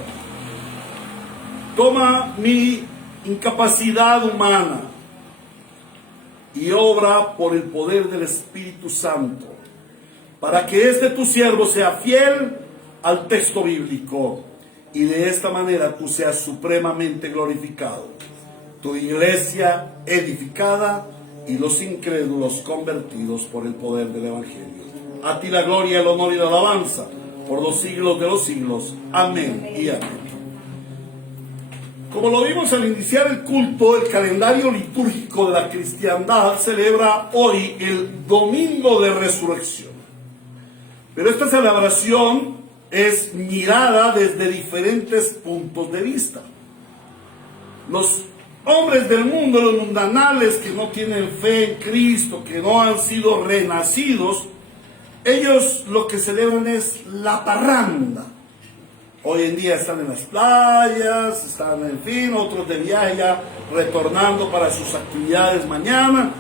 Toma mi incapacidad humana y obra por el poder del Espíritu Santo, para que tu siervo sea fiel al texto bíblico y de esta manera tú seas supremamente glorificado, tu iglesia edificada y los incrédulos convertidos por el poder del Evangelio. A ti la gloria, el honor y la alabanza por los siglos de los siglos. Amén y amén. Como lo vimos al iniciar el culto, el calendario litúrgico de la cristiandad celebra hoy el Domingo de Resurrección. Pero esta celebración es mirada desde diferentes puntos de vista. Los hombres del mundo, los mundanales que no tienen fe en Cristo, que no han sido renacidos, ellos lo que celebran es la parranda. Hoy en día están en las playas, están en fin, otros de viaje ya retornando para sus actividades mañana.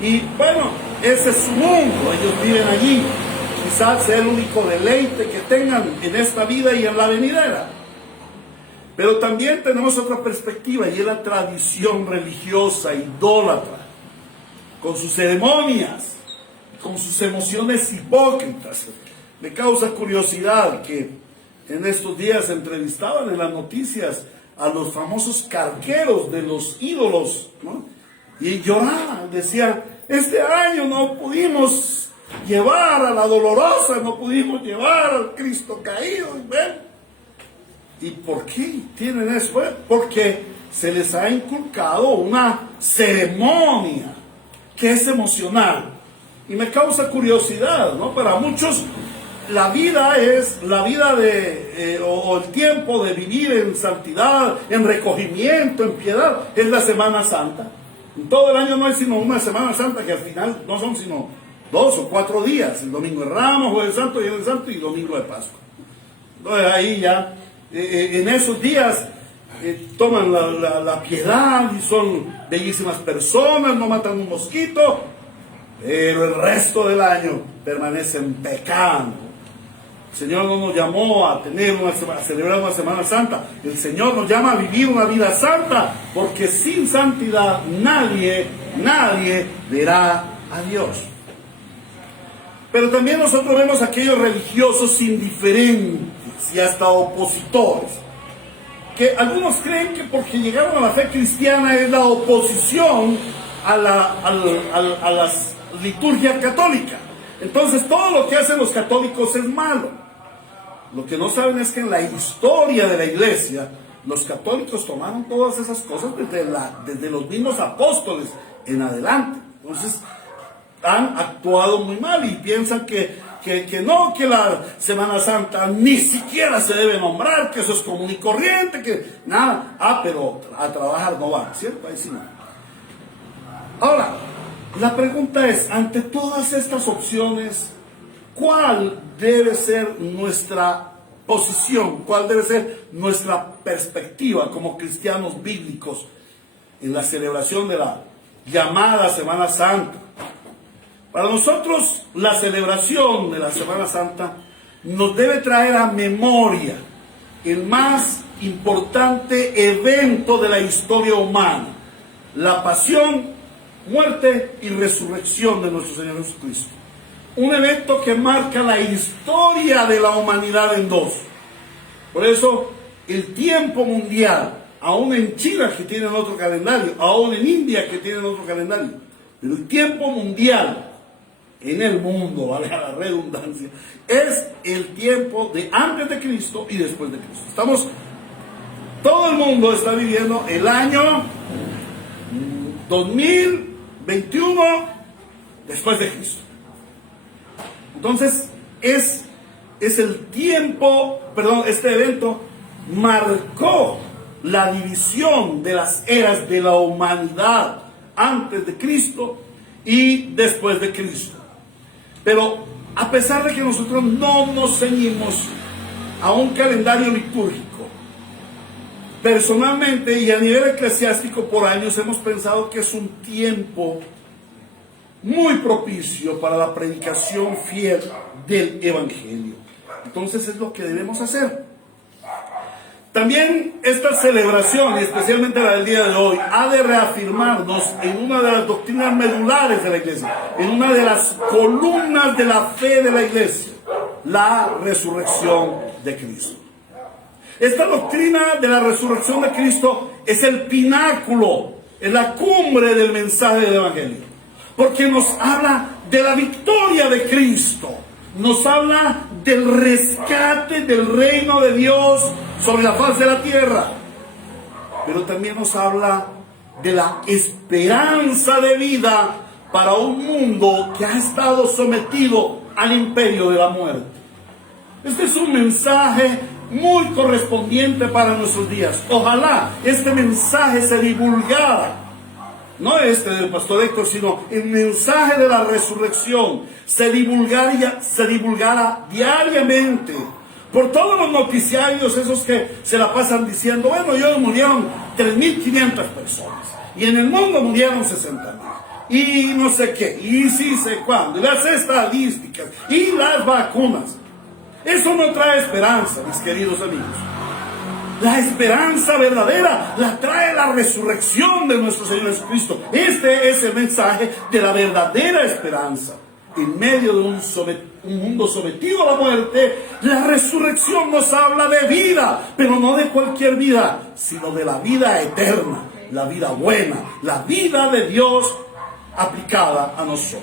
Y bueno, ese es su mundo, ellos viven allí. Quizás sea el único deleite que tengan en esta vida y en la venidera. Pero también tenemos otra perspectiva y es la tradición religiosa, idólatra, con sus ceremonias, con sus emociones hipócritas. Me causa curiosidad que en estos días entrevistaban en las noticias a los famosos cargueros de los ídolos, ¿no? Y lloraban, decían, este año no pudimos llevar a la Dolorosa, no pudimos llevar al Cristo caído. ¿Ven? ¿Y por qué tienen eso? Porque se les ha inculcado una ceremonia que es emocional. Y me causa curiosidad, ¿no? Para muchos la vida es la vida o el tiempo de vivir en santidad, en recogimiento, en piedad, es la Semana Santa. En todo el año no hay sino una Semana Santa, que al final no son sino 2 o 4 días, el Domingo de Ramos, Jueves Santo, Viernes Santo y Domingo de Pascua. Entonces ahí ya, en esos días, toman la piedad y son bellísimas personas, no matan un mosquito, pero el resto del año permanecen pecando. El Señor no nos llamó a celebrar una Semana Santa. El Señor nos llama a vivir una vida santa, porque sin santidad nadie verá a Dios. Pero también nosotros vemos a aquellos religiosos indiferentes y hasta opositores, que algunos creen que porque llegaron a la fe cristiana es la oposición a la liturgia católica. Entonces todo lo que hacen los católicos es malo. Lo que no saben es que en la historia de la iglesia, los católicos tomaron todas esas cosas desde los mismos apóstoles en adelante. Entonces han actuado muy mal y piensan que la Semana Santa ni siquiera se debe nombrar, que eso es común y corriente, que nada. Pero a trabajar no va, ¿cierto? Ahí sí no. Ahora, la pregunta es, ante todas estas opciones, ¿cuál debe ser nuestra posición? ¿Cuál debe ser nuestra perspectiva como cristianos bíblicos en la celebración de la llamada Semana Santa? Para nosotros, la celebración de la Semana Santa nos debe traer a memoria el más importante evento de la historia humana: la pasión, muerte y resurrección de nuestro Señor Jesucristo. Un evento que marca la historia de la humanidad en dos. Por eso, el tiempo mundial, aún en China que tienen otro calendario, aún en India que tienen otro calendario, pero el tiempo mundial en el mundo, valga la redundancia, es el tiempo de antes de Cristo y después de Cristo. Todo el mundo está viviendo el año 2021 después de Cristo. Entonces, es el tiempo, este evento marcó la división de las eras de la humanidad antes de Cristo y después de Cristo. Pero a pesar de que nosotros no nos ceñimos a un calendario litúrgico, personalmente y a nivel eclesiástico por años hemos pensado que es un tiempo muy propicio para la predicación fiel del Evangelio. Entonces es lo que debemos hacer. También esta celebración, y especialmente la del día de hoy, ha de reafirmarnos en una de las doctrinas medulares de la Iglesia, en una de las columnas de la fe de la Iglesia: la resurrección de Cristo. Esta doctrina de la resurrección de Cristo es el pináculo, es la cumbre del mensaje del Evangelio, porque nos habla de la victoria de Cristo, nos habla del rescate del reino de Dios sobre la faz de la tierra, pero también nos habla de la esperanza de vida para un mundo que ha estado sometido al imperio de la muerte. Este es un mensaje muy correspondiente para nuestros días. Ojalá este mensaje se divulgara, no este del pastor Héctor, sino el mensaje de la resurrección se divulgara diariamente por todos los noticiarios, esos que se la pasan diciendo: bueno, hoy murieron 3.500 personas y en el mundo murieron 60.000 y no sé qué, y sí sé cuándo, y las estadísticas y las vacunas. Eso no trae esperanza, mis queridos amigos. La esperanza verdadera la trae la resurrección de nuestro Señor Jesucristo. Este es el mensaje de la verdadera esperanza. En medio de un mundo sometido a la muerte, la resurrección nos habla de vida, pero no de cualquier vida, sino de la vida eterna, la vida buena, la vida de Dios aplicada a nosotros.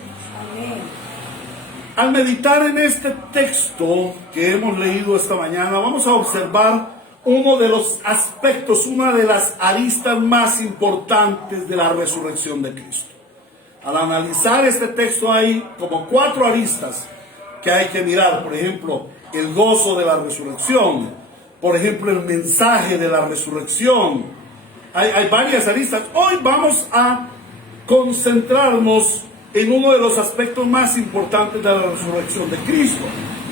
Al meditar en este texto que hemos leído esta mañana, vamos a observar uno de los aspectos, una de las aristas más importantes de la resurrección de Cristo. Al analizar este texto hay como 4 aristas que hay que mirar. Por ejemplo, el gozo de la resurrección. Por ejemplo, el mensaje de la resurrección. Hay varias aristas. Hoy vamos a concentrarnos en uno de los aspectos más importantes de la resurrección de Cristo,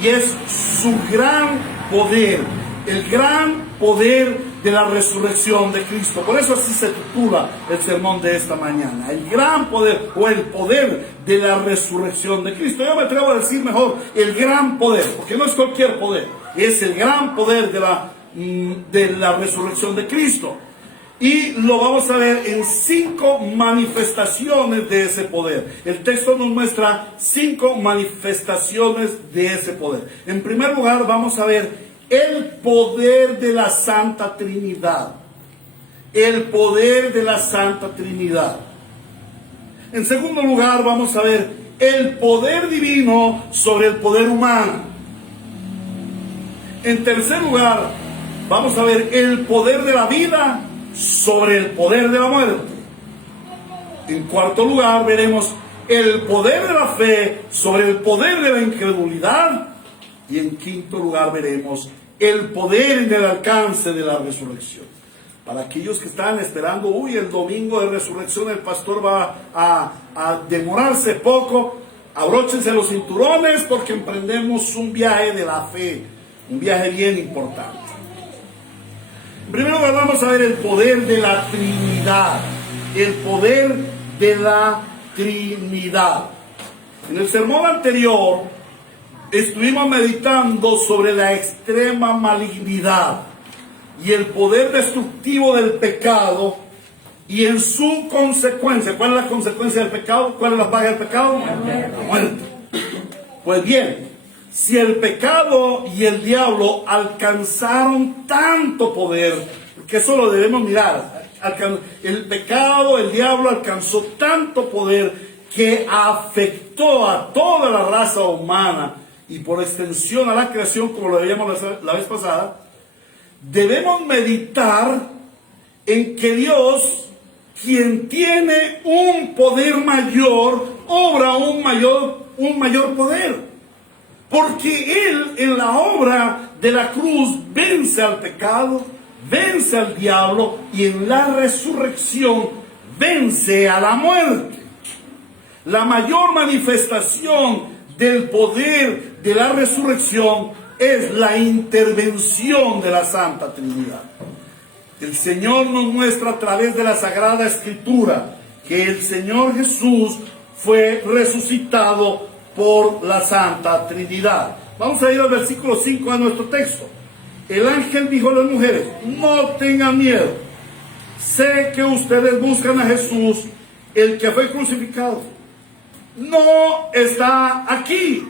y es su gran poder, el gran poder de la resurrección de Cristo. Por eso así se titula el sermón de esta mañana: el gran poder, o el poder de la resurrección de Cristo. Yo me atrevo a decir mejor el gran poder, porque no es cualquier poder, es el gran poder de la resurrección de Cristo. Y lo vamos a ver en 5 manifestaciones de ese poder. El texto nos muestra 5 manifestaciones de ese poder. En primer lugar, vamos a ver el poder de la Santa Trinidad. El poder de la Santa Trinidad. En segundo lugar, vamos a ver el poder divino sobre el poder humano. En tercer lugar, vamos a ver el poder de la vida sobre el poder de la muerte. En cuarto lugar, veremos el poder de la fe sobre el poder de la incredulidad. Y en quinto lugar, veremos el poder en el alcance de la resurrección. Para aquellos que están esperando, el domingo de resurrección el pastor va a demorarse poco, abróchense los cinturones, porque emprendemos un viaje de la fe, un viaje bien importante. En primer lugar, vamos a ver el poder de la Trinidad. El poder de la Trinidad. En el sermón anterior estuvimos meditando sobre la extrema malignidad y el poder destructivo del pecado, y en su consecuencia, ¿cuál es la consecuencia del pecado? ¿Cuál es la paga del pecado? La muerte. Pues bien, si el pecado y el diablo alcanzaron tanto poder, que eso lo debemos mirar, el pecado, el diablo alcanzó tanto poder que afectó a toda la raza humana y por extensión a la creación, como lo veíamos la vez pasada, debemos meditar en que Dios, quien tiene un poder mayor, obra un mayor poder. Porque Él en la obra de la cruz vence al pecado, vence al diablo y en la resurrección vence a la muerte. La mayor manifestación del poder de la resurrección es la intervención de la Santa Trinidad. El Señor nos muestra a través de la Sagrada Escritura que el Señor Jesús fue resucitado por la Santa Trinidad. Vamos a ir al versículo 5 de nuestro texto. El ángel dijo a las mujeres: no tengan miedo, sé que ustedes buscan a Jesús, el que fue crucificado. No está aquí,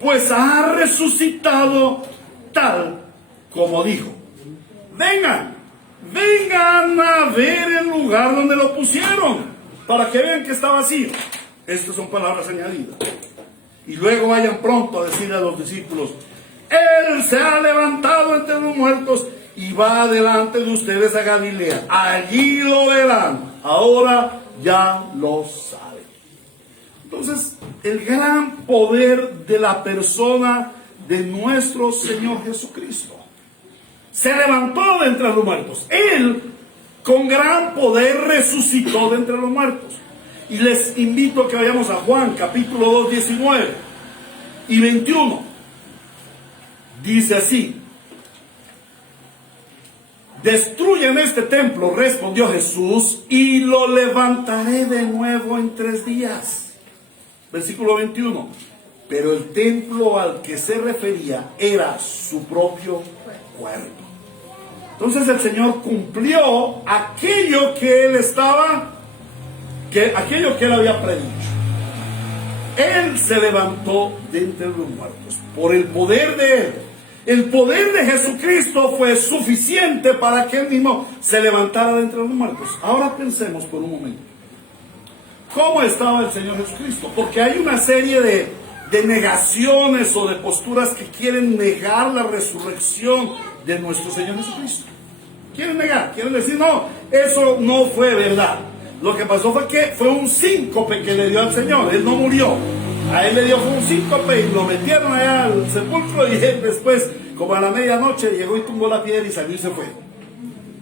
pues ha resucitado tal como dijo. Vengan a ver el lugar donde lo pusieron, para que vean que está vacío. Estas son palabras añadidas. Y luego vayan pronto a decirle a los discípulos: Él se ha levantado entre los muertos y va delante de ustedes a Galilea. Allí lo verán. Ahora ya lo saben. Entonces, el gran poder de la persona de nuestro Señor Jesucristo. Se levantó de entre los muertos. Él, con gran poder, resucitó de entre los muertos. Y les invito a que vayamos a Juan, capítulo 2, 19 y 21. Dice así: destruyan este templo, respondió Jesús, y lo levantaré de nuevo en 3 días. Versículo 21. Pero el templo al que se refería era su propio cuerpo. Entonces el Señor cumplió aquello que Él aquello que Él había predicho. Él se levantó de entre los muertos por el poder de Él. El poder de Jesucristo fue suficiente para que Él mismo se levantara de entre los muertos. Ahora pensemos por un momento. ¿Cómo estaba el Señor Jesucristo? Porque hay una serie de negaciones o de posturas que quieren negar la resurrección de nuestro Señor Jesucristo. Quieren negar, quieren decir: no, eso no fue verdad. Lo que pasó fue que fue un síncope que le dio al Señor. Él no murió. A Él le dio un síncope y lo metieron allá al sepulcro, y Él después, como a la medianoche, llegó y tumbó la piedra y salió y se fue.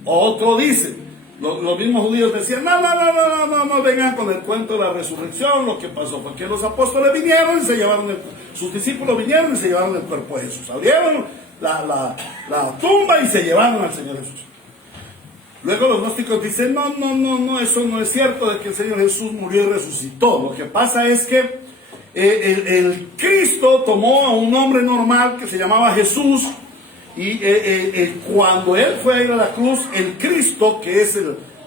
Otro dice, los mismos judíos decían: no vengan con el cuento de la resurrección. Lo que pasó fue que los apóstoles vinieron y se llevaron sus discípulos vinieron y se llevaron el cuerpo de Jesús. Abrieron la tumba y se llevaron al Señor Jesús. Luego los gnósticos dicen: no, eso no es cierto, de que el Señor Jesús murió y resucitó. Lo que pasa es que el Cristo tomó a un hombre normal que se llamaba Jesús, y cuando Él fue a ir a la cruz, el Cristo, que es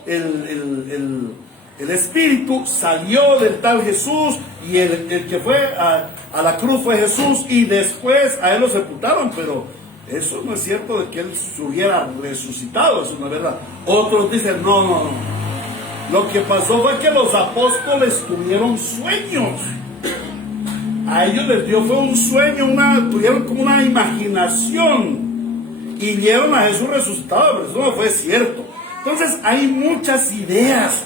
el Espíritu, salió del tal Jesús, y el que fue a la cruz fue Jesús, y después a Él lo sepultaron, pero eso no es cierto de que Él se hubiera resucitado, eso no es verdad. Otros dicen: no. Lo que pasó fue que los apóstoles tuvieron sueños. A ellos les dio fue un sueño, tuvieron como una imaginación y vieron a Jesús resucitado, pero eso no fue cierto. Entonces hay muchas ideas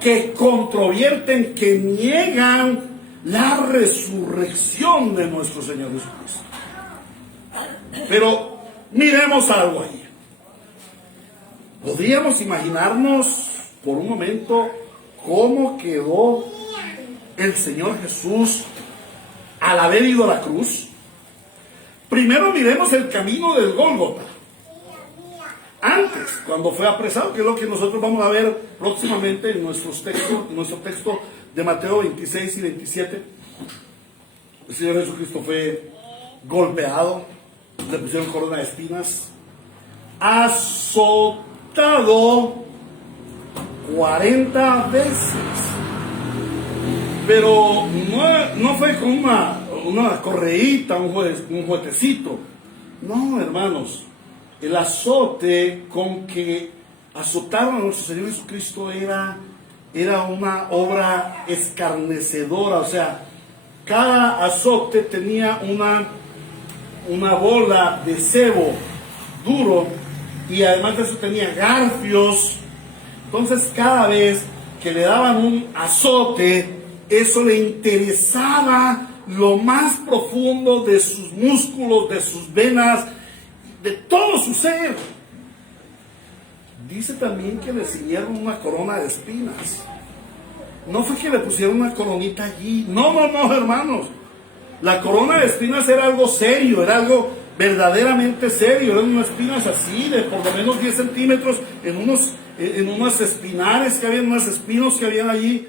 que controvierten, que niegan la resurrección de nuestro Señor Jesucristo. Pero miremos algo ahí. ¿Podríamos imaginarnos por un momento cómo quedó el Señor Jesús al haber ido a la cruz? Primero miremos el camino del Gólgota. Antes, cuando fue apresado, que es lo que nosotros vamos a ver próximamente en nuestro texto de Mateo 26 y 27. El Señor Jesucristo fue golpeado, le pusieron corona de espinas, azotado 40 veces. Pero no fue con una correíta, un juguetecito. No, hermanos. El azote con que azotaron a nuestro Señor Jesucristo era una obra escarnecedora. O sea, cada azote tenía una bola de cebo duro, y además de eso tenía garfios. Entonces, cada vez que le daban un azote, eso le interesaba lo más profundo de sus músculos, de sus venas, de todo su ser. Dice también que le ciñeron una corona de espinas. No fue que le pusieron una coronita allí. No, hermanos. La corona de espinas era algo serio, era algo verdaderamente serio. Eran unas espinas así, de por lo menos 10 centímetros, en unos espinares que habían, unos espinos que habían allí,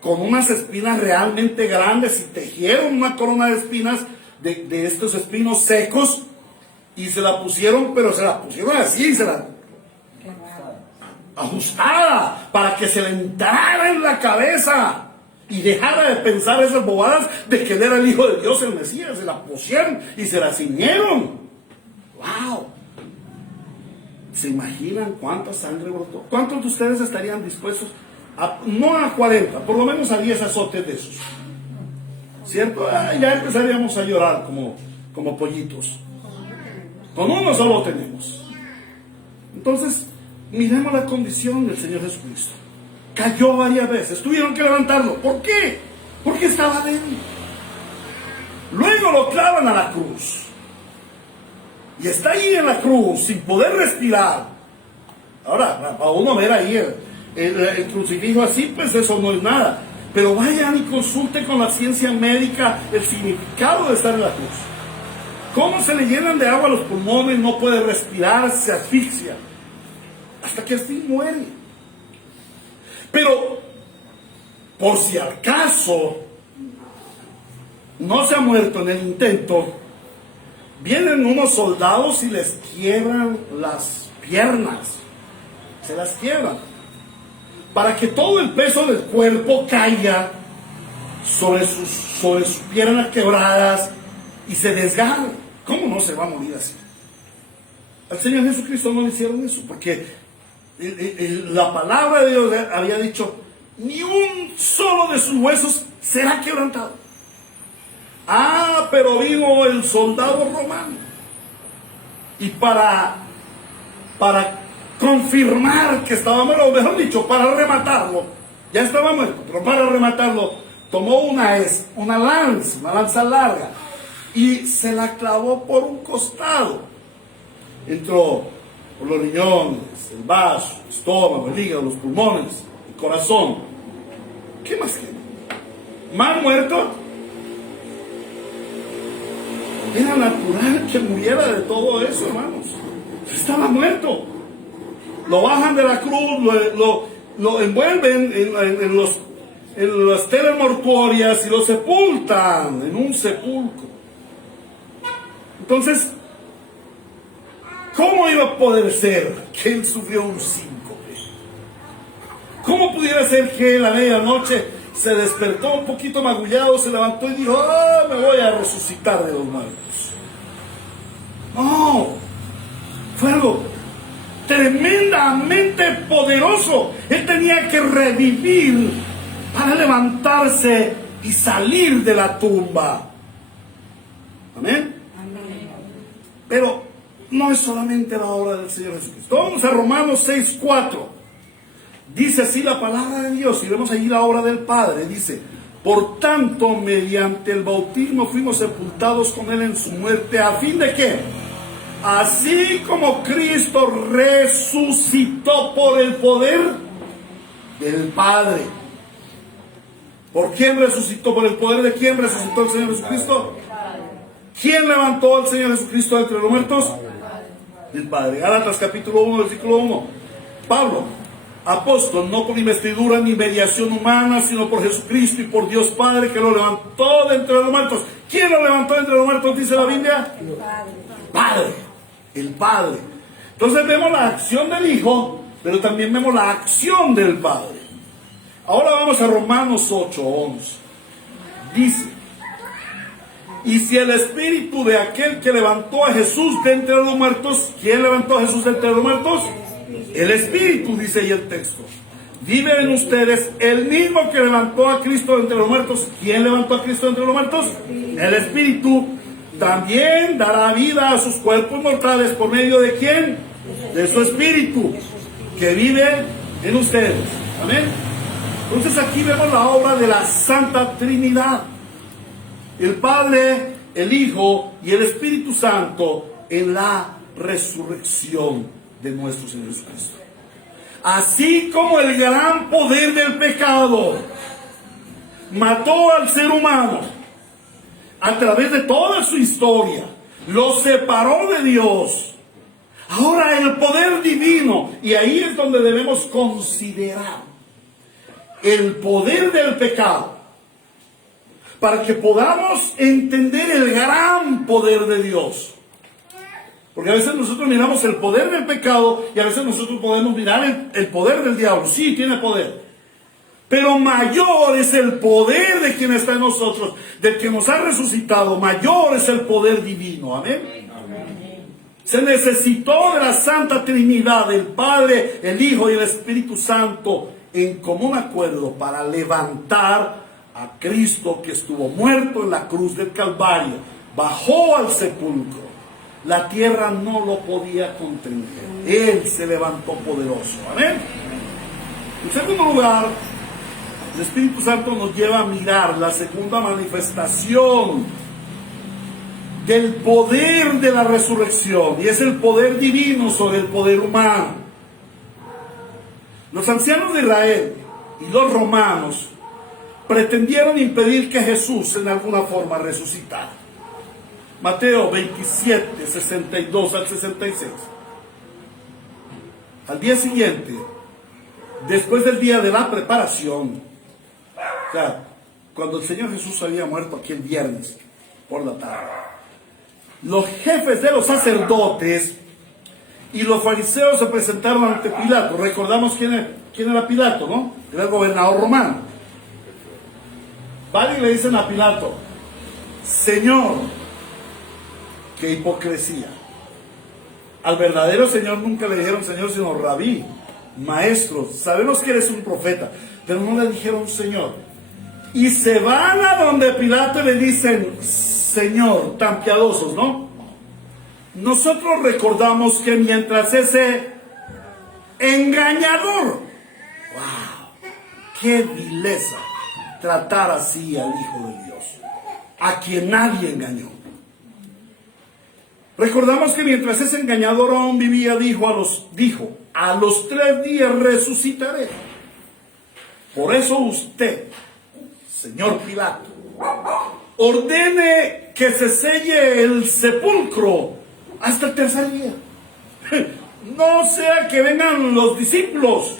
con unas espinas realmente grandes, y tejieron una corona de espinas, de estos espinos secos, y se la pusieron, pero se la pusieron así, se la ajustada, para que se le entrara en la cabeza y dejara de pensar esas bobadas de que él era el Hijo de Dios, el Mesías. Se la pusieron y se la ciñeron. ¡Wow! ¿Se imaginan cuánta sangre brotó? ¿Cuántos de ustedes estarían dispuestos no a 40, por lo menos a 10 azotes de esos? ¿Cierto? Ya empezaríamos a llorar como pollitos. Con uno solo tenemos. Entonces, miremos la condición del Señor Jesucristo. Cayó varias veces, tuvieron que levantarlo. ¿Por qué? Porque estaba débil. Luego lo clavan a la cruz. Y está ahí en la cruz, sin poder respirar. Ahora, para uno ver ahí el crucifijo así, pues eso no es nada. Pero vayan y consulten con la ciencia médica el significado de estar en la cruz. ¿Cómo se le llenan de agua los pulmones? No puede respirar, se asfixia. Hasta que al fin muere. Pero, por si acaso no se ha muerto en el intento, vienen unos soldados y les quiebran las piernas. Se las quiebran. Para que todo el peso del cuerpo caiga sobre sus piernas quebradas y se desgarre. ¿Cómo no se va a morir así? Al Señor Jesucristo no le hicieron eso, porque la palabra de Dios había dicho: ni un solo de sus huesos será quebrantado. Pero vino el soldado romano, y para confirmar que estaba muerto, o mejor dicho, para rematarlo, ya estaba muerto, pero para rematarlo, tomó una lanza larga, y se la clavó por un costado. Entró por los riñones, el vaso, el estómago, el hígado, los pulmones, el corazón. ¿Qué más quiere? ¿Mal muerto? Era natural que muriera de todo eso, hermanos. Estaba muerto. Lo bajan de la cruz, lo envuelven en las telas mortuorias y lo sepultan en un sepulcro. Entonces, ¿cómo iba a poder ser que él sufrió un síncope? ¿Cómo pudiera ser que él a medianoche se despertó un poquito magullado, se levantó y dijo: me voy a resucitar de los muertos? No, fue algo tremendamente poderoso. Él tenía que revivir para levantarse y salir de la tumba. Amén. Pero no es solamente la obra del Señor Jesucristo. Vamos a Romanos 6:4. Dice así la palabra de Dios, y vemos allí la obra del Padre. Dice: por tanto, mediante el bautismo fuimos sepultados con Él en su muerte, ¿a fin de qué? Así como Cristo resucitó por el poder del Padre. ¿Por quién resucitó? ¿Por el poder de quién resucitó el Señor Jesucristo? ¿Quién levantó al Señor Jesucristo entre los muertos? El Padre. Gálatas capítulo 1, versículo 1. Pablo, apóstol, no por investidura ni mediación humana, sino por Jesucristo y por Dios Padre, que lo levantó de entre los muertos. ¿Quién lo levantó de entre los muertos, dice la Biblia? El Padre. El Padre. Entonces vemos la acción del Hijo, pero también vemos la acción del Padre. Ahora vamos a Romanos 8:11. Dice: y si el espíritu de aquel que levantó a Jesús de entre los muertos, ¿quién levantó a Jesús de entre los muertos? El espíritu, dice ahí el texto. Vive en ustedes, el mismo que levantó a Cristo de entre los muertos. ¿Quién levantó a Cristo de entre los muertos? El espíritu. También dará vida a sus cuerpos mortales, ¿por medio de quién? De su espíritu que vive en ustedes. Amén. Entonces aquí vemos la obra de la Santa Trinidad: el Padre, el Hijo y el Espíritu Santo en la resurrección de nuestro Señor Jesucristo. Así como el gran poder del pecado mató al ser humano a través de toda su historia, lo separó de Dios, ahora el poder divino, y ahí es donde debemos considerar el poder del pecado, para que podamos entender el gran poder de Dios. Porque a veces nosotros miramos el poder del pecado y a veces nosotros podemos mirar el poder del diablo. Sí, tiene poder. Pero mayor es el poder de quien está en nosotros, del que nos ha resucitado. Mayor es el poder divino. Amén. Se necesitó de la Santa Trinidad, el Padre, el Hijo y el Espíritu Santo, en común acuerdo para levantar a Cristo, que estuvo muerto en la cruz del Calvario, bajó al sepulcro. La tierra no lo podía contener. Él se levantó poderoso. Amén. En segundo lugar, el Espíritu Santo nos lleva a mirar la segunda manifestación del poder de la resurrección, y es el poder divino sobre el poder humano. Los ancianos de Israel y los romanos pretendieron impedir que Jesús en alguna forma resucitara. Mateo 27, 62 al 66. Al día siguiente, después del día de la preparación, o sea, cuando el Señor Jesús había muerto aquel viernes por la tarde, los jefes de los sacerdotes y los fariseos se presentaron ante Pilato. Recordamos quién era Pilato, ¿no? Era el gobernador romano. Van y le dicen a Pilato: Señor, qué hipocresía. Al verdadero Señor nunca le dijeron Señor, sino Rabí, maestro. Sabemos que eres un profeta, pero no le dijeron Señor. Y se van a donde Pilato y le dicen: Señor, tan piadosos, ¿no? Nosotros recordamos que mientras ese engañador, ¡wow!, qué vileza tratar así al Hijo de Dios, a quien nadie engañó. Recordamos que mientras ese engañador aún vivía, dijo, a los 3 días resucitaré. Por eso usted, señor Pilato, ordene que se selle el sepulcro hasta el tercer día. No sea que vengan los discípulos,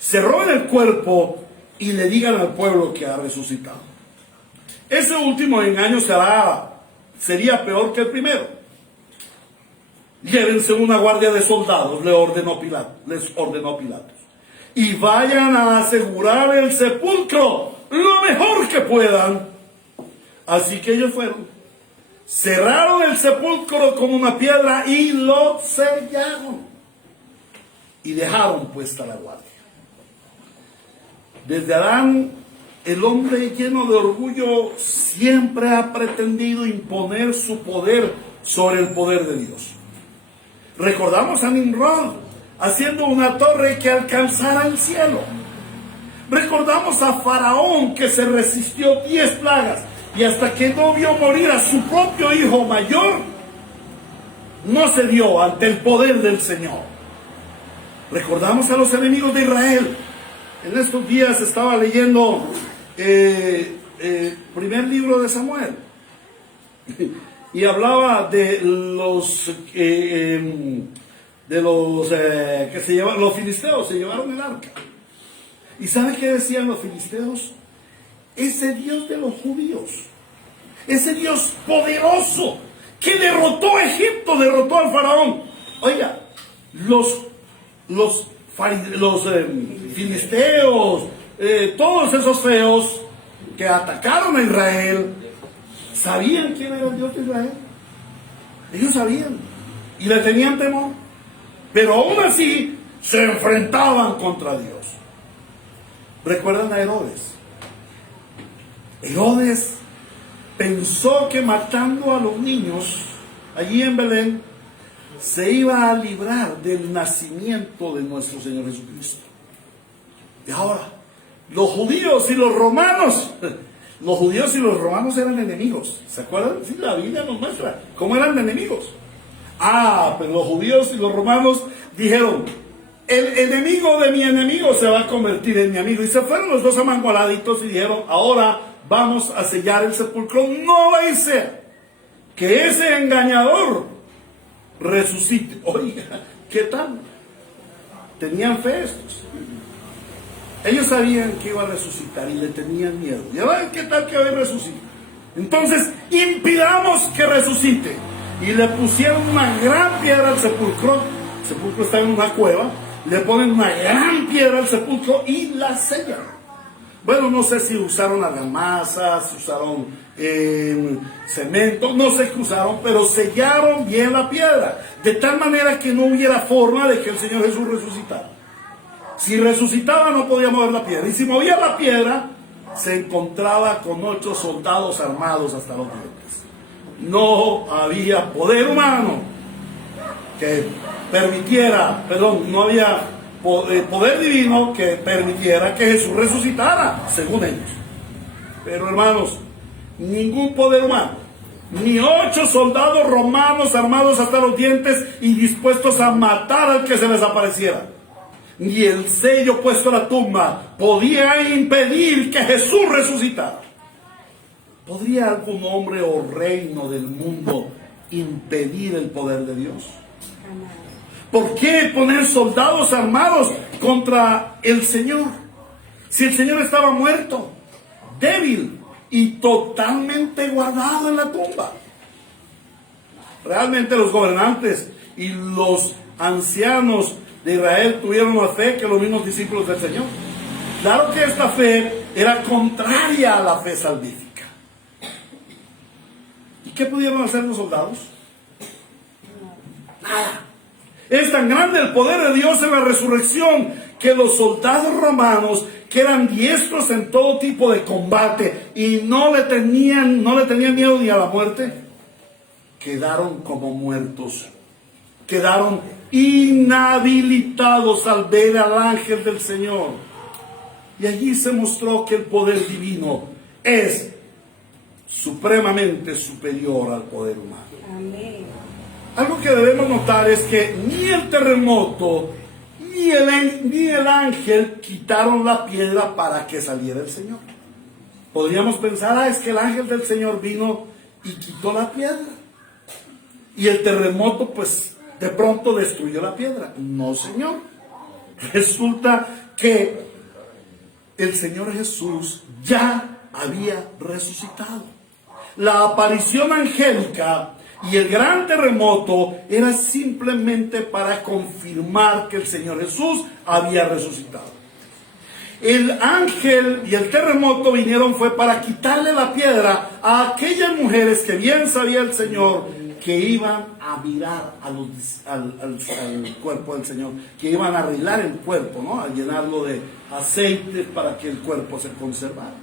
se roben el cuerpo y le digan al pueblo que ha resucitado. Ese último engaño sería peor que el primero. Llévense una guardia de soldados, les ordenó Pilato, y vayan a asegurar el sepulcro lo mejor que puedan. Así que ellos fueron, cerraron el sepulcro con una piedra y lo sellaron, y dejaron puesta la guardia. Desde Adán, el hombre lleno de orgullo siempre ha pretendido imponer su poder sobre el poder de Dios. Recordamos a Nimrod haciendo una torre que alcanzara el cielo. Recordamos a Faraón, que se resistió 10 plagas y hasta que no vio morir a su propio hijo mayor, no cedió ante el poder del Señor. Recordamos a los enemigos de Israel. En estos días estaba leyendo primer libro de Samuel y hablaba de los los filisteos se llevaron el arca. ¿Y sabe qué decían los filisteos? Ese Dios de los judíos, ese Dios poderoso que derrotó a Egipto, derrotó al faraón. Oiga, los filisteos, todos esos feos que atacaron a Israel, ¿sabían quién era el Dios de Israel? Ellos sabían y le tenían temor, pero aún así se enfrentaban contra Dios. ¿Recuerdan a Herodes? Herodes pensó que matando a los niños allí en Belén se iba a librar del nacimiento de nuestro Señor Jesucristo. Y ahora, los judíos y los romanos eran enemigos. ¿Se acuerdan? Sí, la Biblia nos muestra cómo eran enemigos. Pero los judíos y los romanos dijeron: el enemigo de mi enemigo se va a convertir en mi amigo. Y se fueron los dos amangualaditos y dijeron: ahora vamos a sellar el sepulcro. No va a ser que ese engañador resucite. Oiga, ¿qué tal? Tenían fe estos. Ellos sabían que iba a resucitar y le tenían miedo. ¿Y ahora qué tal que hoy resucite? Entonces, impidamos que resucite. Y le pusieron una gran piedra al sepulcro. El sepulcro está en una cueva. Le ponen una gran piedra al sepulcro y la sellan. Bueno, no sé si usaron argamasa, si usaron cemento, no sé qué usaron, pero sellaron bien la piedra, de tal manera que no hubiera forma de que el Señor Jesús resucitara. Si resucitaba no podía mover la piedra, y si movía la piedra se encontraba con 8 soldados armados hasta los dientes. No había poder humano que permitiera, no había poder divino que permitiera que Jesús resucitara, según ellos. Pero hermanos, ningún poder humano, ni 8 soldados romanos armados hasta los dientes y dispuestos a matar al que se les apareciera, ni el sello puesto en la tumba podía impedir que Jesús resucitara. ¿Podría algún hombre o reino del mundo impedir el poder de Dios? ¿Por qué poner soldados armados contra el Señor? Si el Señor estaba muerto, débil y totalmente guardado en la tumba. Realmente los gobernantes y los ancianos de Israel tuvieron más fe que los mismos discípulos del Señor. Claro que esta fe era contraria a la fe salvífica. ¿Y qué pudieron hacer los soldados? Nada. Es tan grande el poder de Dios en la resurrección que los soldados romanos, que eran diestros en todo tipo de combate y no le tenían miedo ni a la muerte, quedaron como muertos, quedaron inhabilitados al ver al ángel del Señor. Y allí se mostró que el poder divino es supremamente superior al poder humano. Amén. Algo que debemos notar es que ni el terremoto ni el ángel quitaron la piedra para que saliera el Señor. Podríamos pensar: es que el ángel del Señor vino y quitó la piedra, y el terremoto pues de pronto destruyó la piedra. No, Señor. Resulta que el Señor Jesús ya había resucitado. La aparición angélica y el gran terremoto era simplemente para confirmar que el Señor Jesús había resucitado. El ángel y el terremoto vinieron fue para quitarle la piedra a aquellas mujeres que bien sabía el Señor que iban a mirar al cuerpo del Señor, que iban a arreglar el cuerpo, ¿no? A llenarlo de aceite para que el cuerpo se conservara.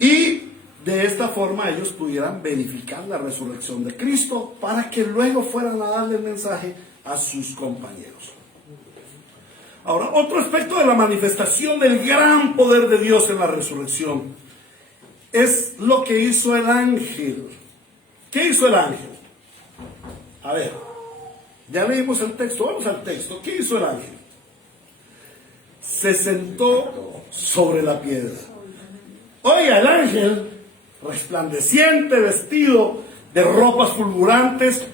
Y de esta forma ellos pudieran verificar la resurrección de Cristo para que luego fueran a darle el mensaje a sus compañeros. Ahora, otro aspecto de la manifestación del gran poder de Dios en la resurrección es lo que hizo el ángel. ¿Qué hizo el ángel? A ver, ya leímos el texto, vamos al texto. ¿Qué hizo el ángel? Se sentó sobre la piedra. Oiga, el ángel, resplandeciente, vestido de ropas fulgurantes,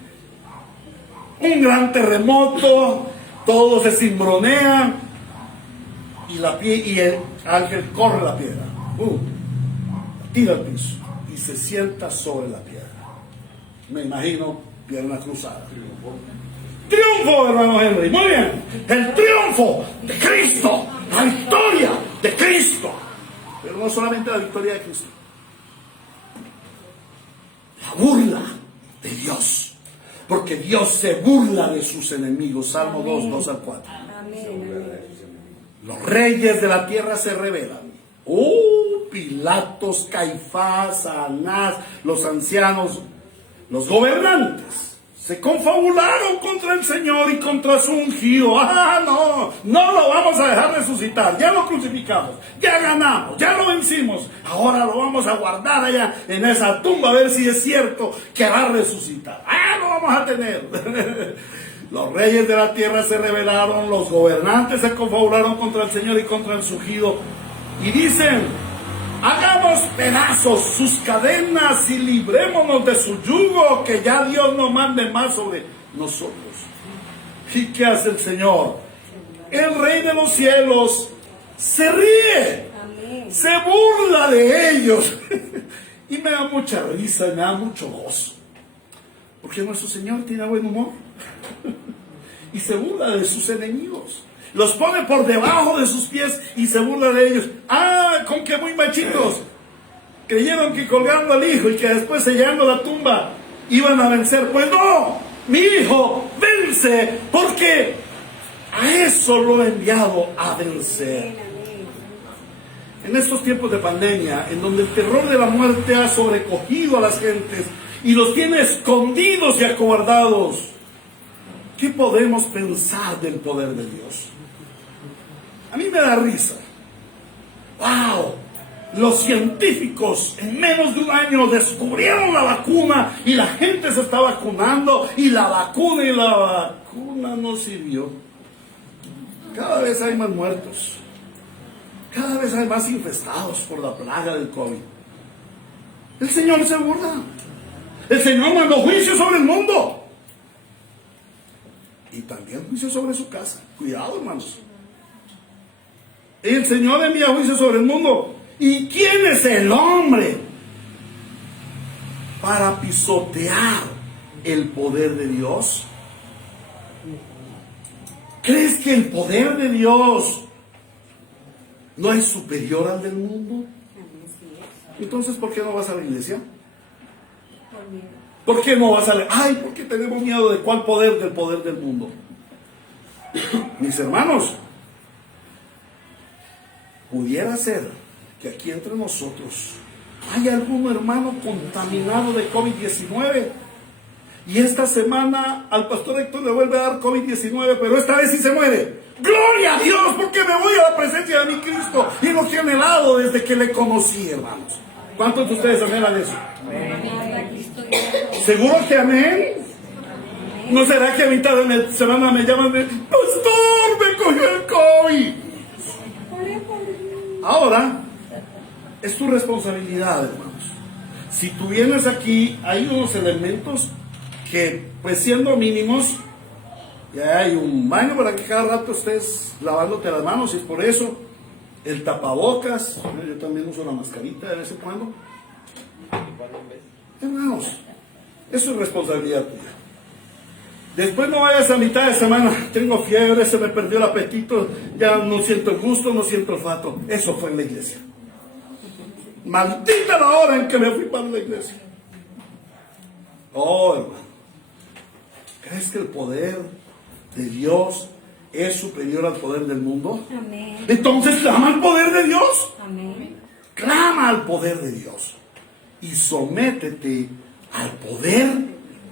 un gran terremoto, todo se cimbronea y el ángel corre la piedra, tira al piso y se sienta sobre la piedra. Me imagino pierna cruzada. triunfo, hermano Henry. Muy bien. El triunfo de Cristo. La victoria de Cristo. Pero no solamente la victoria de Cristo. La burla de Dios. Porque Dios se burla de sus enemigos. Salmo 2, 2 al 4. Los reyes de la tierra se rebelan. Pilatos, Caifás, Anás, los ancianos, los gobernantes, se confabularon contra el Señor y contra su ungido. No lo vamos a dejar resucitar. Ya lo crucificamos, ya ganamos, ya lo vencimos. Ahora lo vamos a guardar allá en esa tumba a ver si es cierto que va a resucitar. Lo vamos a tener. Los reyes de la tierra se rebelaron, los gobernantes se confabularon contra el Señor y contra el ungido. Y dicen: hagamos pedazos sus cadenas y librémonos de su yugo, que ya Dios no mande más sobre nosotros. ¿Y qué hace el Señor? El Rey de los cielos se ríe, se burla de ellos. Y me da mucha risa y me da mucho gozo. Porque nuestro Señor tiene buen humor. Y se burla de sus enemigos. Los pone por debajo de sus pies y se burla de ellos. Con que muy machitos. Creyeron que colgando al hijo y que después sellando la tumba iban a vencer. Pues no, mi hijo vence, porque a eso lo he enviado a vencer. En estos tiempos de pandemia, en donde el terror de la muerte ha sobrecogido a las gentes y los tiene escondidos y acobardados, ¿qué podemos pensar del poder de Dios? A mí me da risa. ¡Wow! Los científicos en menos de un año descubrieron la vacuna y la gente se está vacunando y la vacuna no sirvió. Cada vez hay más muertos. Cada vez hay más infestados por la plaga del COVID. El Señor se burla. El Señor mandó juicio sobre el mundo. Y también juicio sobre su casa. Cuidado, hermanos. El Señor envía juicio sobre el mundo. ¿Y quién es el hombre para pisotear el poder de Dios? ¿Crees que el poder de Dios no es superior al del mundo? Entonces, ¿por qué no vas a la iglesia? ¿Por qué no vas a la... porque tenemos miedo de cuál poder, del poder del mundo. Mis hermanos, pudiera ser que aquí entre nosotros hay algún hermano contaminado de COVID-19 y esta semana al pastor Héctor le vuelve a dar COVID-19, pero esta vez sí se muere. ¡Gloria a Dios! Porque me voy a la presencia de mi Cristo y lo que he anhelado desde que le conocí, hermanos. ¿Cuántos de ustedes anhelan eso? ¿Seguro que amén? ¿No será que a mitad de semana me llaman de pastor, me cogió el COVID? Ahora, es tu responsabilidad, hermanos. Si tú vienes aquí, hay unos elementos que, pues siendo mínimos, ya hay un baño para que cada rato estés lavándote las manos, y es por eso, el tapabocas, yo también uso la mascarita de vez en cuando. Hermanos, eso es responsabilidad tuya. Después no vayas a mitad de semana, tengo fiebre, se me perdió el apetito, ya no siento el gusto, no siento olfato. Eso fue en la iglesia. Maldita la hora en que me fui para la iglesia. Oh, hermano, ¿crees que el poder de Dios es superior al poder del mundo? Amén. Entonces clama al poder de Dios. Amén. Clama al poder de Dios y sométete al poder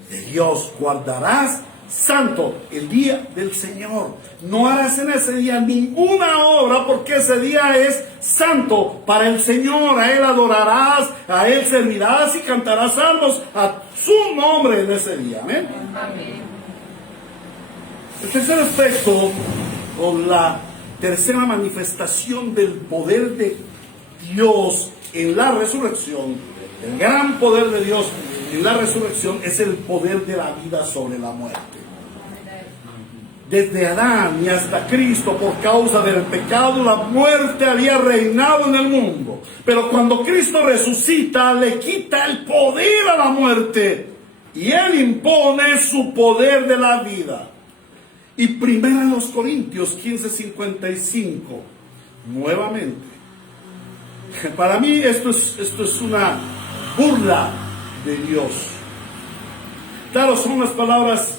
de Dios. Guardarás santo el día del Señor. No harás en ese día ninguna obra, porque ese día es santo para el Señor. A Él adorarás, a Él servirás y cantarás salmos a su nombre en ese día. Amén. Amén. El tercer aspecto, o la tercera manifestación del poder de Dios en la resurrección, el gran poder de Dios en la resurrección, es el poder de la vida sobre la muerte. Desde Adán y hasta Cristo, por causa del pecado, la muerte había reinado en el mundo. Pero cuando Cristo resucita, le quita el poder a la muerte y Él impone su poder de la vida. Y primera de los Corintios 15:55, nuevamente. Para mí esto es una burla de Dios. Claro, son las palabras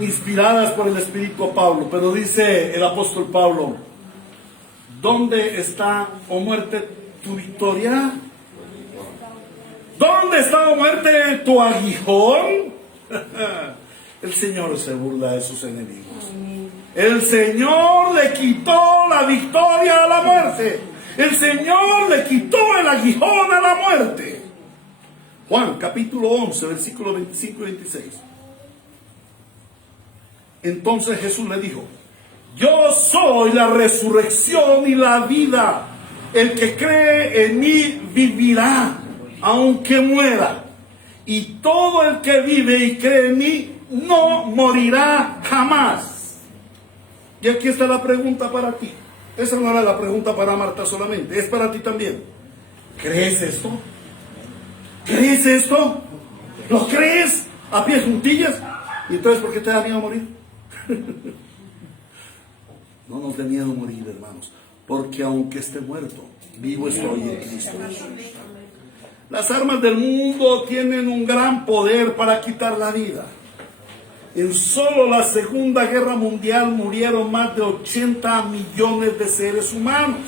inspiradas por el Espíritu a Pablo, pero dice el apóstol Pablo: ¿dónde está, oh muerte, tu victoria? ¿Dónde está, oh muerte, tu aguijón? El Señor se burla de sus enemigos. El Señor le quitó la victoria a la muerte. El Señor le quitó el aguijón a la muerte. Juan capítulo 11, versículos 25 y 26. Entonces Jesús le dijo: yo soy la resurrección y la vida. El que cree en mí vivirá, aunque muera. Y todo el que vive y cree en mí no morirá jamás. Y aquí está la pregunta para ti. Esa no era la pregunta para Marta solamente, es para ti también. ¿Crees esto? ¿Crees esto? ¿Lo crees a pies juntillas? ¿Y entonces por qué te da miedo morir? No nos dé miedo morir, hermanos, porque aunque esté muerto, vivo estoy en Cristo. Las armas del mundo tienen un gran poder para quitar la vida. En solo la Segunda Guerra Mundial murieron más de 80 millones de seres humanos.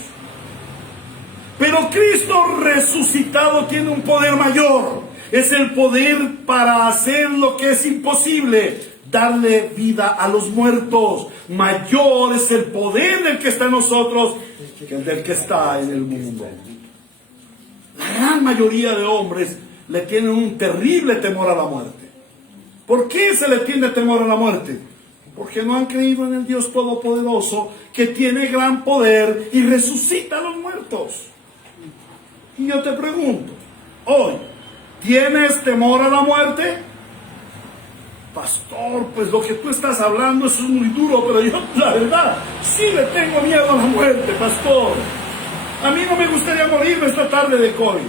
Pero Cristo resucitado tiene un poder mayor. Es el poder para hacer lo que es imposible: darle vida a los muertos. Mayor es el poder del que está en nosotros que el del que está en el mundo. La gran mayoría de hombres le tienen un terrible temor a la muerte. ¿Por qué se le tiene temor a la muerte? Porque no han creído en el Dios Todopoderoso, que tiene gran poder y resucita a los muertos. Y yo te pregunto, hoy, ¿tienes temor a la muerte? Pastor, pues lo que tú estás hablando es muy duro, pero yo, la verdad, sí le tengo miedo a la muerte, pastor. A mí no me gustaría morirme esta tarde de COVID.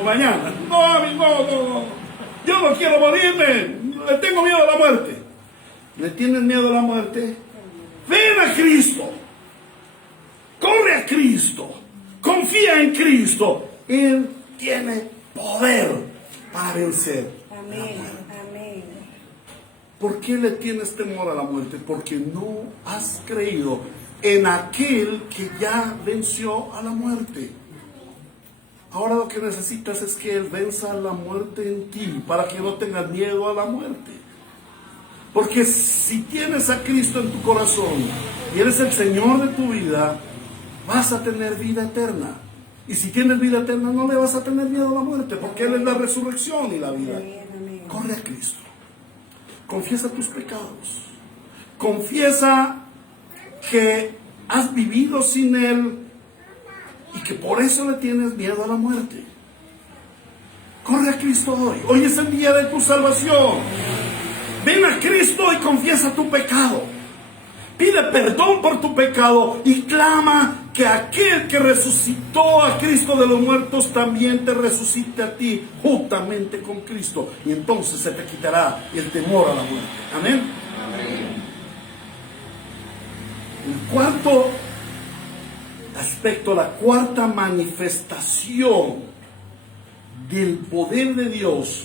O mañana. No. Yo no quiero morirme. Le tengo miedo a la muerte. ¿Le tienes miedo a la muerte? Ven a Cristo. Corre a Cristo. Confía en Cristo. Él tiene poder para vencer la muerte. ¿Por qué le tienes temor a la muerte? Porque no has creído en aquel que ya venció a la muerte. Ahora lo que necesitas es que Él venza la muerte en ti, para que no tengas miedo a la muerte. Porque si tienes a Cristo en tu corazón y eres el Señor de tu vida, vas a tener vida eterna. Y si tienes vida eterna, no le vas a tener miedo a la muerte, porque Él es la resurrección y la vida. Corre a Cristo. Confiesa tus pecados. Confiesa que has vivido sin Él y que por eso le tienes miedo a la muerte. Corre a Cristo hoy. Hoy es el día de tu salvación. Ven a Cristo y confiesa tu pecado. Pide perdón por tu pecado y clama que aquel que resucitó a Cristo de los muertos también te resucite a ti juntamente con Cristo. Y entonces se te quitará el temor a la muerte. Amén. El cuarto aspecto, la cuarta manifestación del poder de Dios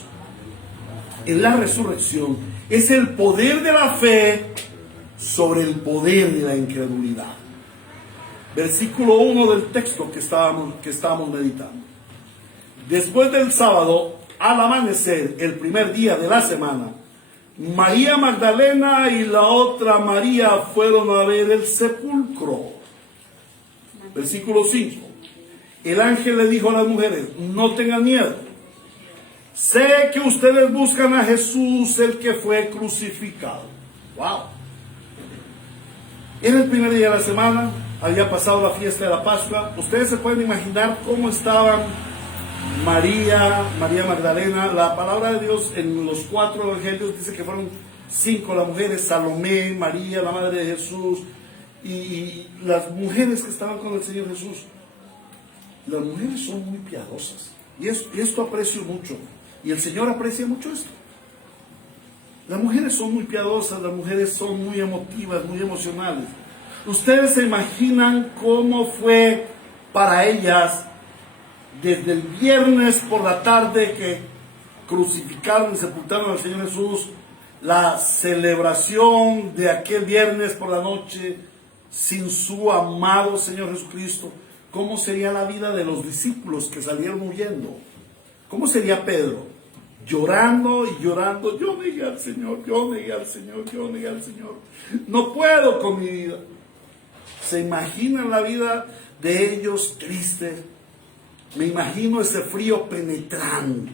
en la resurrección, es el poder de la fe sobre el poder de la incredulidad. Versículo 1 del texto que estábamos meditando. Después del sábado, al amanecer, el primer día de la semana, María Magdalena y la otra María fueron a ver el sepulcro. Versículo 5. El ángel le dijo a las mujeres: no tengan miedo. Sé que ustedes buscan a Jesús, el que fue crucificado. Wow. Era el primer día de la semana, había pasado la fiesta de la Pascua. Ustedes se pueden imaginar cómo estaban María Magdalena. La palabra de Dios en los 4 evangelios dice que fueron 5 las mujeres: Salomé, María, la madre de Jesús, y las mujeres que estaban con el Señor Jesús. Las mujeres son muy piadosas, y esto aprecio mucho, y el Señor aprecia mucho esto. Las mujeres son muy piadosas, las mujeres son muy emotivas, muy emocionales. Ustedes se imaginan cómo fue para ellas desde el viernes por la tarde que crucificaron y sepultaron al Señor Jesús, la celebración de aquel viernes por la noche sin su amado Señor Jesucristo. ¿Cómo sería la vida de los discípulos que salieron huyendo? ¿Cómo sería Pedro? Llorando y llorando. Yo negué al Señor, yo negué al Señor, yo negué al Señor. No puedo con mi vida. ¿Se imaginan la vida de ellos triste? Me imagino ese frío penetrante,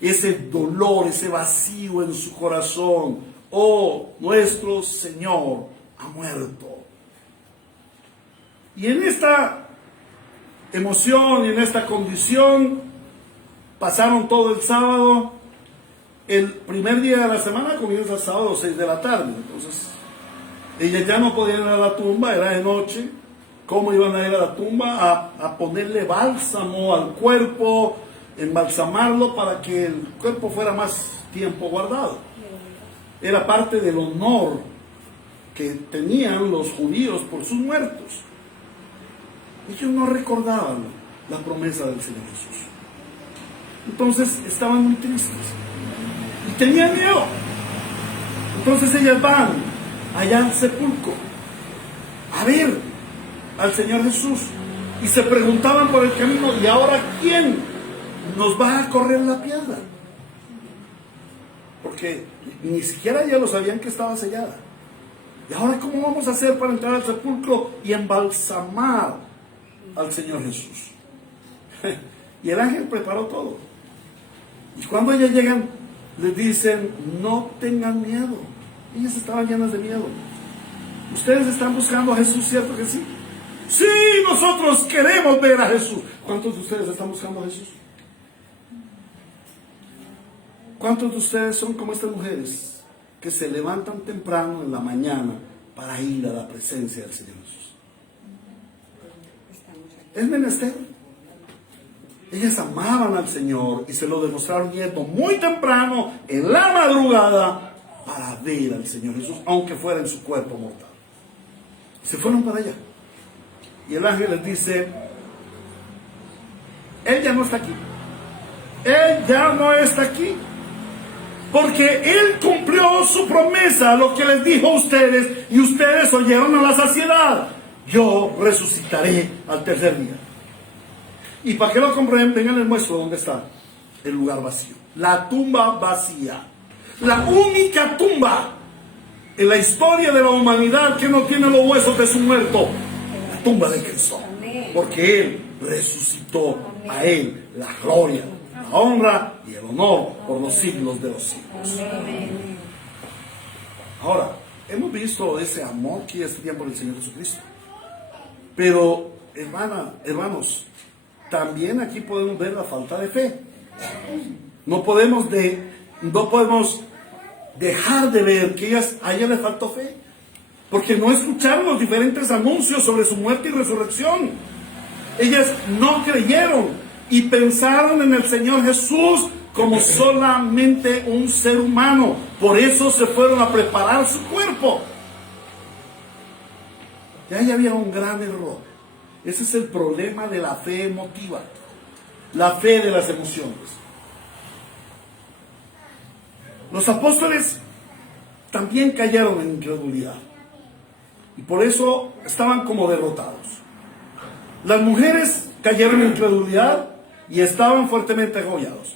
ese dolor, ese vacío en su corazón. Oh, nuestro Señor ha muerto. Y en esta emoción y en esta condición pasaron todo el sábado. El primer día de la semana comienza el sábado 6 de la tarde. Entonces, ellas ya no podían ir a la tumba, era de noche. ¿Cómo iban a ir a la tumba? A ponerle bálsamo al cuerpo, embalsamarlo para que el cuerpo fuera más tiempo guardado. Era parte del honor que tenían los judíos por sus muertos. Ellos no recordaban la promesa del Señor Jesús. Entonces estaban muy tristes y tenían miedo. Entonces ellas van allá al sepulcro a ver al Señor Jesús y se preguntaban por el camino: ¿y ahora quién nos va a correr la piedra? Porque ni siquiera ya lo sabían que estaba sellada. ¿Y ahora cómo vamos a hacer para entrar al sepulcro y embalsamar al Señor Jesús? Y el ángel preparó todo. Y cuando ellas llegan, les dicen: no tengan miedo. Ellas estaban llenas de miedo. ¿Ustedes están buscando a Jesús, cierto que sí? Sí, nosotros queremos ver a Jesús. ¿Cuántos de ustedes están buscando a Jesús? ¿Cuántos de ustedes son como estas mujeres que se levantan temprano en la mañana para ir a la presencia del Señor Jesús? Es menester. Ellas amaban al Señor y se lo demostraron yendo muy temprano en la madrugada para ver al Señor Jesús, aunque fuera en su cuerpo mortal. Se fueron para allá. Y el ángel les dice: Él ya no está aquí. Él ya no está aquí. Porque Él cumplió su promesa, lo que les dijo a ustedes, y ustedes oyeron a la saciedad. Yo resucitaré al tercer día. Y para que lo compren, vengan, les muestro dónde está el lugar vacío. La tumba vacía. La única tumba en la historia de la humanidad que no tiene los huesos de su muerto. La tumba de Cristo. Porque Él resucitó. A Él la gloria, la honra y el honor por los siglos de los siglos. Ahora, hemos visto ese amor que ellas tenían por el Señor Jesucristo. Pero, hermanos, también aquí podemos ver la falta de fe. No podemos dejar de ver que a ella le faltó fe, porque no escucharon los diferentes anuncios sobre su muerte y resurrección. Ellas no creyeron y pensaron en el Señor Jesús como solamente un ser humano. Por eso se fueron a preparar su cuerpo. Ya ahí había un gran error. Ese es el problema de la fe emotiva, la fe de las emociones. Los apóstoles también cayeron en incredulidad y por eso estaban como derrotados. Las mujeres cayeron en incredulidad y estaban fuertemente agobiados.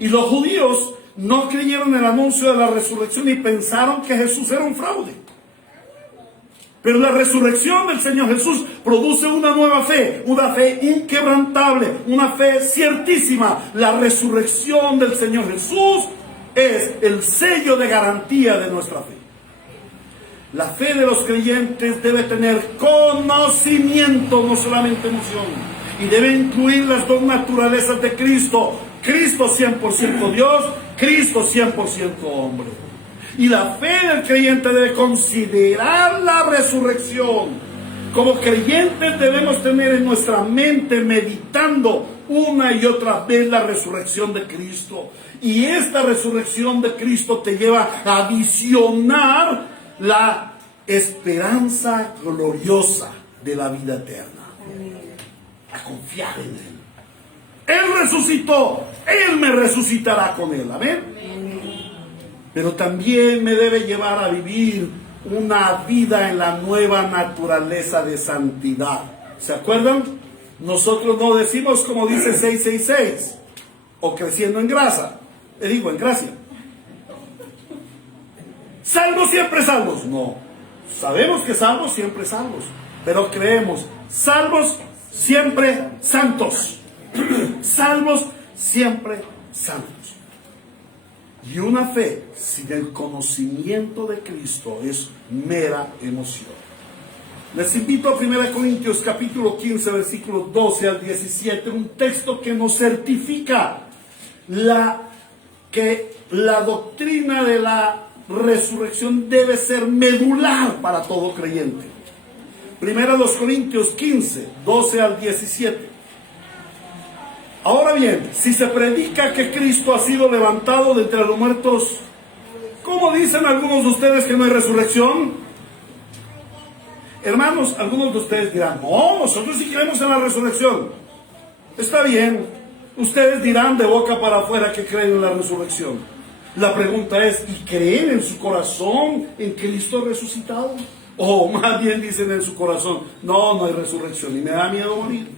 Y los judíos no creyeron el anuncio de la resurrección y pensaron que Jesús era un fraude. Pero la resurrección del Señor Jesús produce una nueva fe, una fe inquebrantable, una fe ciertísima. La resurrección del Señor Jesús es el sello de garantía de nuestra fe. La fe de los creyentes debe tener conocimiento, no solamente emoción. Y debe incluir las dos naturalezas de Cristo. Cristo 100% Dios, Cristo 100% hombre. Y la fe del creyente debe considerar la resurrección como creyentes debemos tener en nuestra mente meditando una y otra vez la resurrección de Cristo. Y esta resurrección de Cristo te lleva a visionar la esperanza gloriosa de la vida eterna. A confiar en Él. Él resucitó, Él me resucitará con Él. Amén. Pero también me debe llevar a vivir una vida en la nueva naturaleza de santidad. ¿Se acuerdan? Nosotros no decimos como dice 666 o creciendo en grasa. Le digo en gracia. Salvos siempre salvos. No. Sabemos que salvos siempre salvos. Pero creemos salvos siempre santos. Salvos siempre santos. Y una fe sin el conocimiento de Cristo es mera emoción. Les invito a 1 Corintios capítulo 15, versículos 12 al 17, un texto que nos certifica que la doctrina de la resurrección debe ser medular para todo creyente. 1 Corintios 15, 12 al 17. Ahora bien, si se predica que Cristo ha sido levantado de entre los muertos, ¿cómo dicen algunos de ustedes que no hay resurrección? Hermanos, algunos de ustedes dirán, no, nosotros sí creemos en la resurrección. Está bien, ustedes dirán de boca para afuera que creen en la resurrección. La pregunta es, ¿y creen en su corazón en Cristo resucitado? O más bien dicen en su corazón, no hay resurrección y me da miedo morir.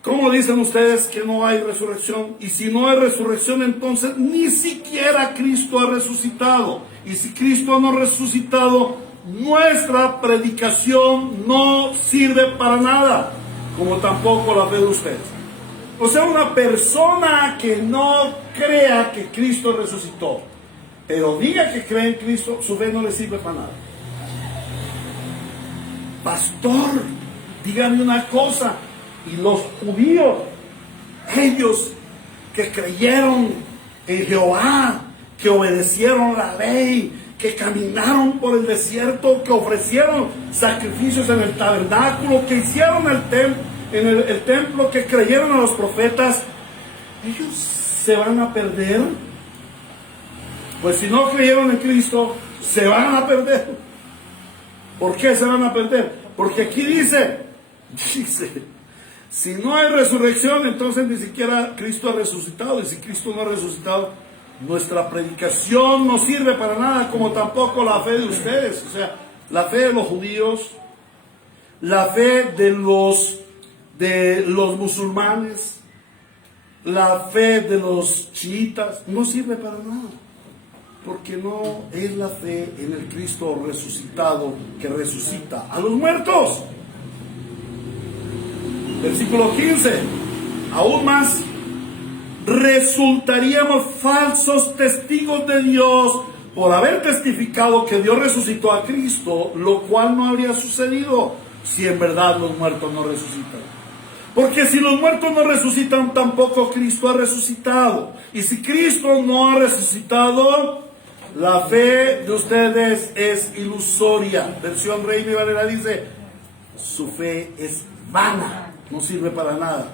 ¿Cómo dicen ustedes que no hay resurrección? Y si no hay resurrección, entonces ni siquiera Cristo ha resucitado. Y si Cristo no ha resucitado, nuestra predicación no sirve para nada, como tampoco la fe de ustedes. O sea, una persona que no crea que Cristo resucitó, pero diga que cree en Cristo, su fe no le sirve para nada. Pastor, dígame una cosa. Y los judíos, ellos que creyeron en Jehová, que obedecieron la ley, que caminaron por el desierto, que ofrecieron sacrificios en el tabernáculo, que hicieron el templo, que creyeron a los profetas, ellos se van a perder. Pues si no creyeron en Cristo, se van a perder. ¿Por qué se van a perder? Porque aquí dice, si no hay resurrección, entonces ni siquiera Cristo ha resucitado. Y si Cristo no ha resucitado, nuestra predicación no sirve para nada, como tampoco la fe de ustedes. O sea, la fe de los judíos, la fe de los musulmanes, la fe de los chiitas, no sirve para nada. Porque no es la fe en el Cristo resucitado que resucita a los muertos. Versículo 15, aún más, resultaríamos falsos testigos de Dios por haber testificado que Dios resucitó a Cristo, lo cual no habría sucedido si en verdad los muertos no resucitan. Porque si los muertos no resucitan, tampoco Cristo ha resucitado. Y si Cristo no ha resucitado, la fe de ustedes es ilusoria. Versión Reina y Valera dice, su fe es vana. No sirve para nada.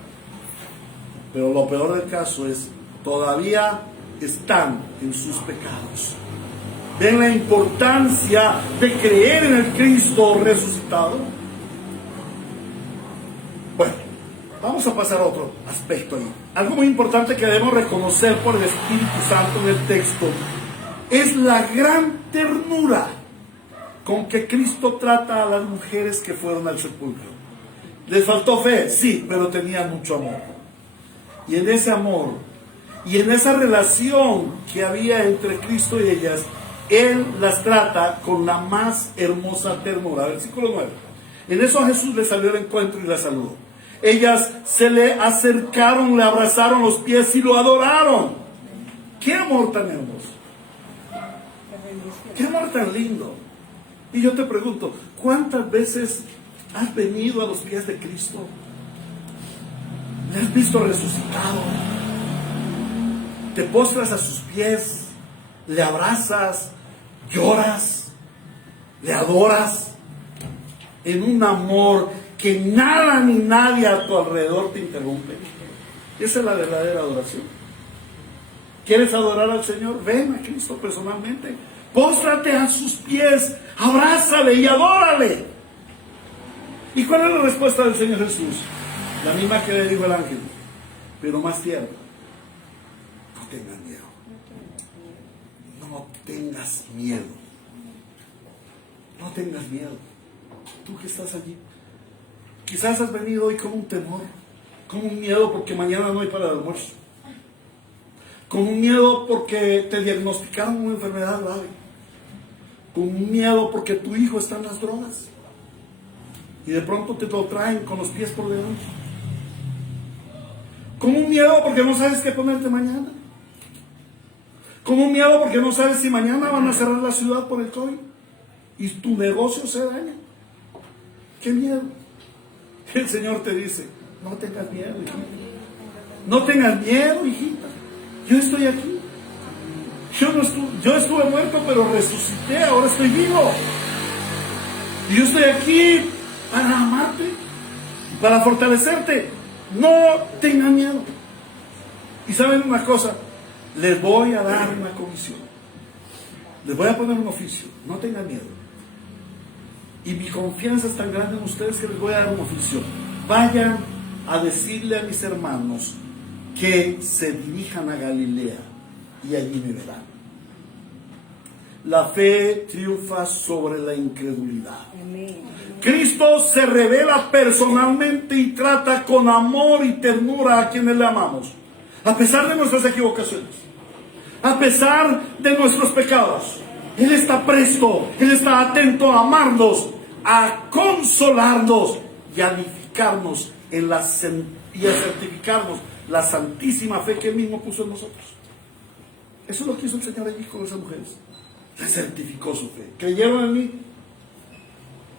Pero lo peor del caso es, todavía están en sus pecados. ¿Ven la importancia de creer en el Cristo resucitado? Bueno, vamos a pasar a otro aspecto ahí. Algo muy importante que debemos reconocer por el Espíritu Santo en el texto es la gran ternura con que Cristo trata a las mujeres que fueron al sepulcro. ¿Les faltó fe? Sí, pero tenían mucho amor. Y en ese amor, y en esa relación que había entre Cristo y ellas, Él las trata con la más hermosa ternura. Versículo 9. En eso Jesús les salió al encuentro y las saludó. Ellas se le acercaron, le abrazaron los pies y lo adoraron. ¡Qué amor tan hermoso! ¡Qué amor tan lindo! Y yo te pregunto, ¿cuántas veces has venido a los pies de Cristo? ¿Le has visto resucitado? Te postras a sus pies, le abrazas, lloras, le adoras. en un amor que nada ni nadie a tu alrededor te interrumpe. Esa es la verdadera adoración. ¿Quieres adorar al Señor? Ven a Cristo personalmente. Póstrate a sus pies, abrázale y adórale. ¿Y cuál es la respuesta del Señor Jesús? La misma que le dijo el ángel, pero más tierna. No tengas miedo. No tengas miedo. No tengas miedo. Tú que estás allí. Quizás has venido hoy con un temor, con un miedo porque mañana no hay para el almuerzo. Con un miedo porque te diagnosticaron una enfermedad grave. Con un miedo porque tu hijo está en las drogas. Y de pronto te lo traen con los pies por delante. Con un miedo porque no sabes qué ponerte mañana. Con un miedo porque no sabes si mañana van a cerrar la ciudad por el COVID y tu negocio se daña. ¡Qué miedo! El Señor te dice, no tengas miedo, hijita. No tengas miedo, hijita. Yo estoy aquí. Yo estuve muerto, pero resucité, ahora estoy vivo. Y yo estoy aquí para amarte, para fortalecerte. No tengan miedo. Y saben una cosa, les voy a dar una comisión. Les voy a poner un oficio. No tengan miedo. Y mi confianza es tan grande en ustedes que les voy a dar un oficio. Vayan a decirle a mis hermanos que se dirijan a Galilea y allí me verán. La fe triunfa sobre la incredulidad. Amén. Cristo se revela personalmente y trata con amor y ternura a quienes le amamos, a pesar de nuestras equivocaciones, a pesar de nuestros pecados. Él está presto, Él está atento a amarnos, a consolarnos y a edificarnos y a certificarnos la santísima fe que Él mismo puso en nosotros. Eso es lo que hizo el Señor allí con esas mujeres. Le certificó su fe. ¿Creyeron en mí?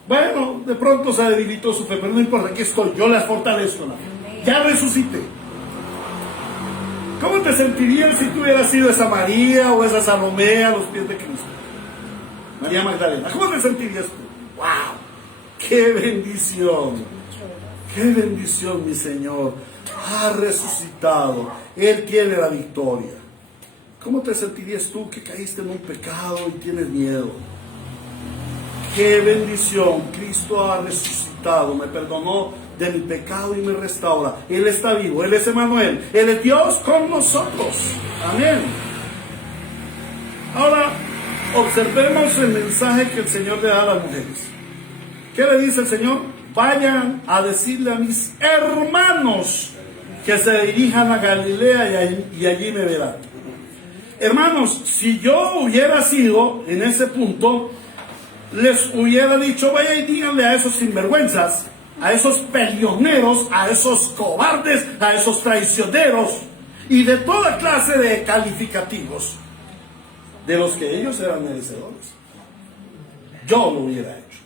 Bueno, de pronto se debilitó su fe, pero no importa, aquí estoy, yo las fortalezco. Ya resucité. ¿Cómo te sentirías si tú hubieras sido esa María o esa Salomé a los pies de Cristo? María Magdalena. ¿Cómo te sentirías tú? ¡Wow! ¡Qué bendición! ¡Qué bendición, mi Señor! Ha resucitado. Él tiene la victoria. ¿Cómo te sentirías tú que caíste en un pecado y tienes miedo? ¡Qué bendición! Cristo ha resucitado, me perdonó de mi pecado y me restaura. Él está vivo, Él es Emmanuel, Él es Dios con nosotros. Amén. Ahora, observemos el mensaje que el Señor le da a las mujeres. ¿Qué le dice el Señor? Vayan a decirle a mis hermanos que se dirijan a Galilea y allí me verán. Hermanos, si yo hubiera sido en ese punto, les hubiera dicho, vaya y díganle a esos sinvergüenzas, a esos peleoneros, a esos cobardes, a esos traicioneros y de toda clase de calificativos de los que ellos eran merecedores. Yo lo hubiera hecho.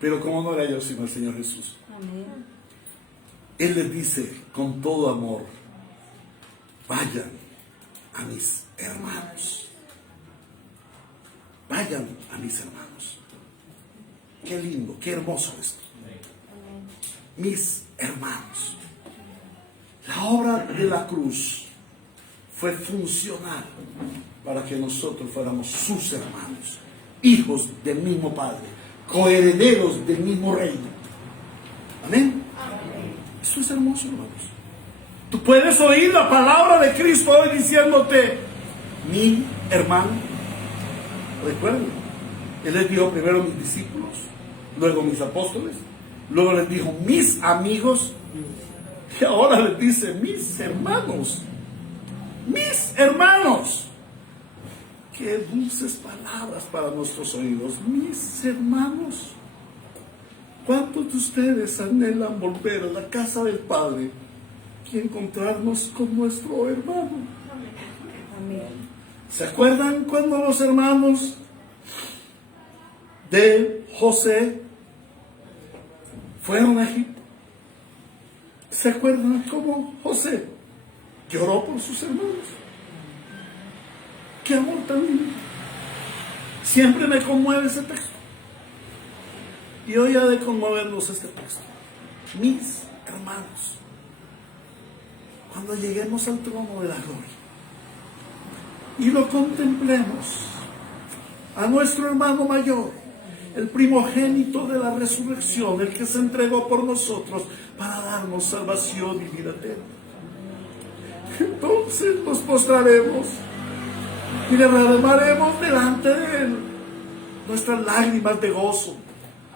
Pero como no era yo sino el Señor Jesús. Amén. Él les dice con todo amor, vayan a mis hermanos. Vayan a mis hermanos. Qué lindo, qué hermoso esto. Mis hermanos. La obra de la cruz fue funcional para que nosotros fuéramos sus hermanos, hijos del mismo Padre, coherederos del mismo reino. Amén. Eso es hermoso, hermanos. Tú puedes oír la palabra de Cristo hoy diciéndote, mi hermano. Recuerden, Él les dijo primero mis discípulos, luego mis apóstoles, luego les dijo mis amigos, y ahora les dice mis hermanos. Mis hermanos. Qué dulces palabras para nuestros oídos. Mis hermanos. ¿Cuántos de ustedes anhelan volver a la casa del Padre y encontrarnos con nuestro hermano? Amén. ¿Se acuerdan cuando los hermanos de José fueron a Egipto? ¿Se acuerdan cómo José lloró por sus hermanos? ¡Qué amor tan lindo! Siempre me conmueve ese texto. Y hoy ha de conmovernos este texto. Mis hermanos, cuando lleguemos al trono de la gloria y lo contemplemos, a nuestro hermano mayor, el primogénito de la resurrección, el que se entregó por nosotros para darnos salvación y vida eterna, entonces nos postraremos y derramaremos delante de Él nuestras lágrimas de gozo,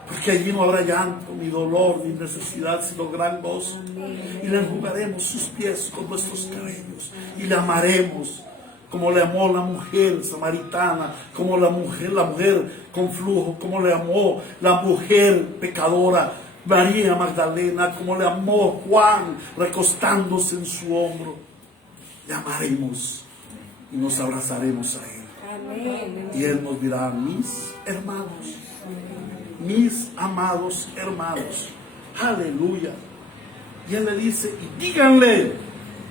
porque allí no habrá llanto, ni dolor, ni necesidad, sino gran gozo. Y le enjugaremos sus pies con nuestros cabellos y le amaremos como le amó la mujer samaritana, como la mujer con flujo, como le amó la mujer pecadora María Magdalena, como le amó Juan recostándose en su hombro. Le amaremos y nos abrazaremos a Él. Amén. Y Él nos dirá: mis hermanos, mis amados hermanos, aleluya. Y Él le dice: y díganle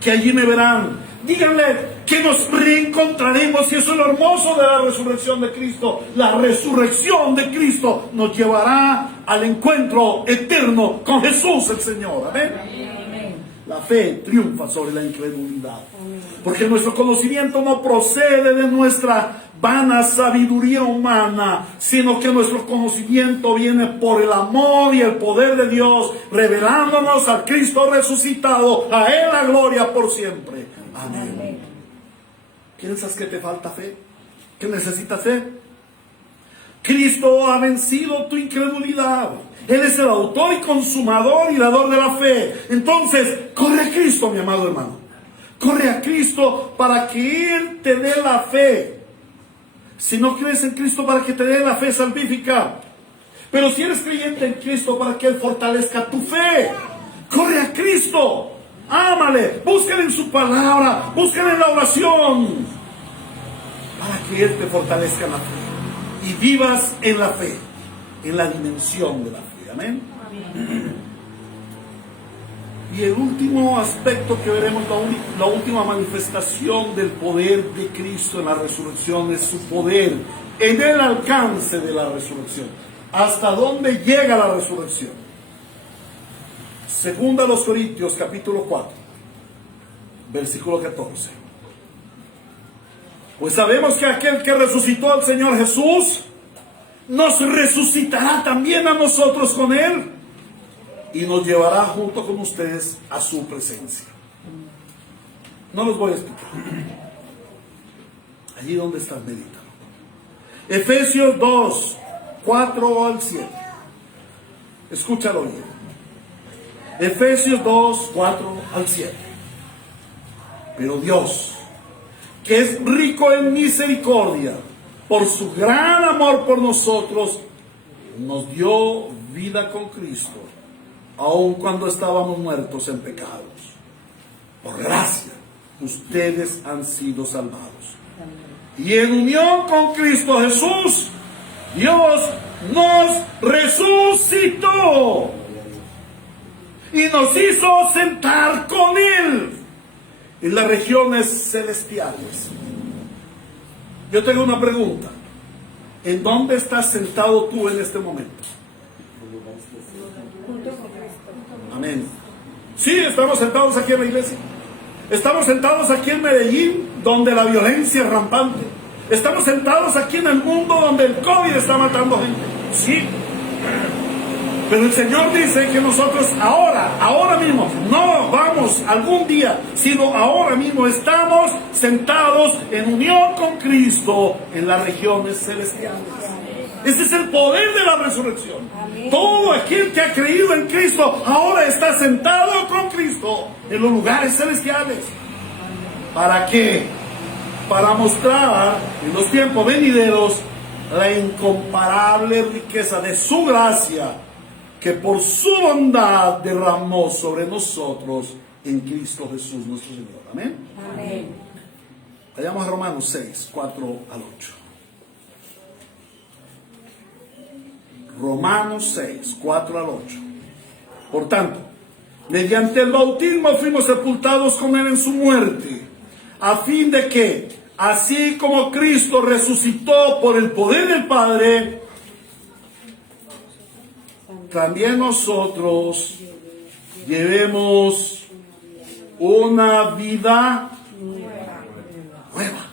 que allí me verán, díganle que nos reencontraremos. Y eso es lo hermoso de la resurrección de Cristo. La resurrección de Cristo nos llevará al encuentro eterno con Jesús el Señor. Amén. La fe triunfa sobre la incredulidad, porque nuestro conocimiento no procede de nuestra vana sabiduría humana, sino que nuestro conocimiento viene por el amor y el poder de Dios, revelándonos al Cristo resucitado, a Él la gloria por siempre. Amén. ¿Piensas que te falta fe? ¿Que necesitas fe? Cristo ha vencido tu incredulidad. Él es el autor y consumador y dador de la fe. Entonces, corre a Cristo, mi amado hermano. Corre a Cristo para que Él te dé la fe. Si no crees en Cristo, para que te dé la fe salvífica. Pero si eres creyente en Cristo, para que Él fortalezca tu fe. Corre a Cristo. Ámale. Búscale en su palabra. Búscale en la oración. Para que Él te fortalezca la fe. Y vivas en la fe. En la dimensión de la fe. Amén. Y el último aspecto que veremos, la última manifestación del poder de Cristo en la resurrección, es su poder en el alcance de la resurrección. ¿Hasta dónde llega la resurrección? Segunda a los Corintios, capítulo 4, versículo 14. Pues sabemos que aquel que resucitó al Señor Jesús nos resucitará también a nosotros con Él y nos llevará junto con ustedes a su presencia. No los voy a explicar. Allí donde están meditando. Efesios 2, 4 al 7. Escúchalo bien. Efesios 2, 4 al 7. Pero Dios, que es rico en misericordia, por su gran amor por nosotros, nos dio vida con Cristo, aun cuando estábamos muertos en pecados. Por gracia, ustedes han sido salvados. Y en unión con Cristo Jesús, Dios nos resucitó y nos hizo sentar con Él en las regiones celestiales. Yo tengo una pregunta. ¿En dónde estás sentado tú en este momento? Amén. Sí, estamos sentados aquí en la iglesia. Estamos sentados aquí en Medellín, donde la violencia es rampante. Estamos sentados aquí en el mundo donde el COVID está matando gente. Sí. Pero el Señor dice que nosotros ahora mismo, no vamos algún día, sino ahora mismo estamos sentados en unión con Cristo en las regiones celestiales. Ese es el poder de la resurrección. Todo aquel que ha creído en Cristo ahora está sentado con Cristo en los lugares celestiales. ¿Para qué? Para mostrar en los tiempos venideros la incomparable riqueza de su gracia, que por su bondad derramó sobre nosotros en Cristo Jesús nuestro Señor. Amén. Amén. Vayamos a Romanos 6, 4 al 8. Romanos 6, 4 al 8. Por tanto, mediante el bautismo fuimos sepultados con Él en su muerte, a fin de que, así como Cristo resucitó por el poder del Padre, también nosotros llevemos una vida nueva.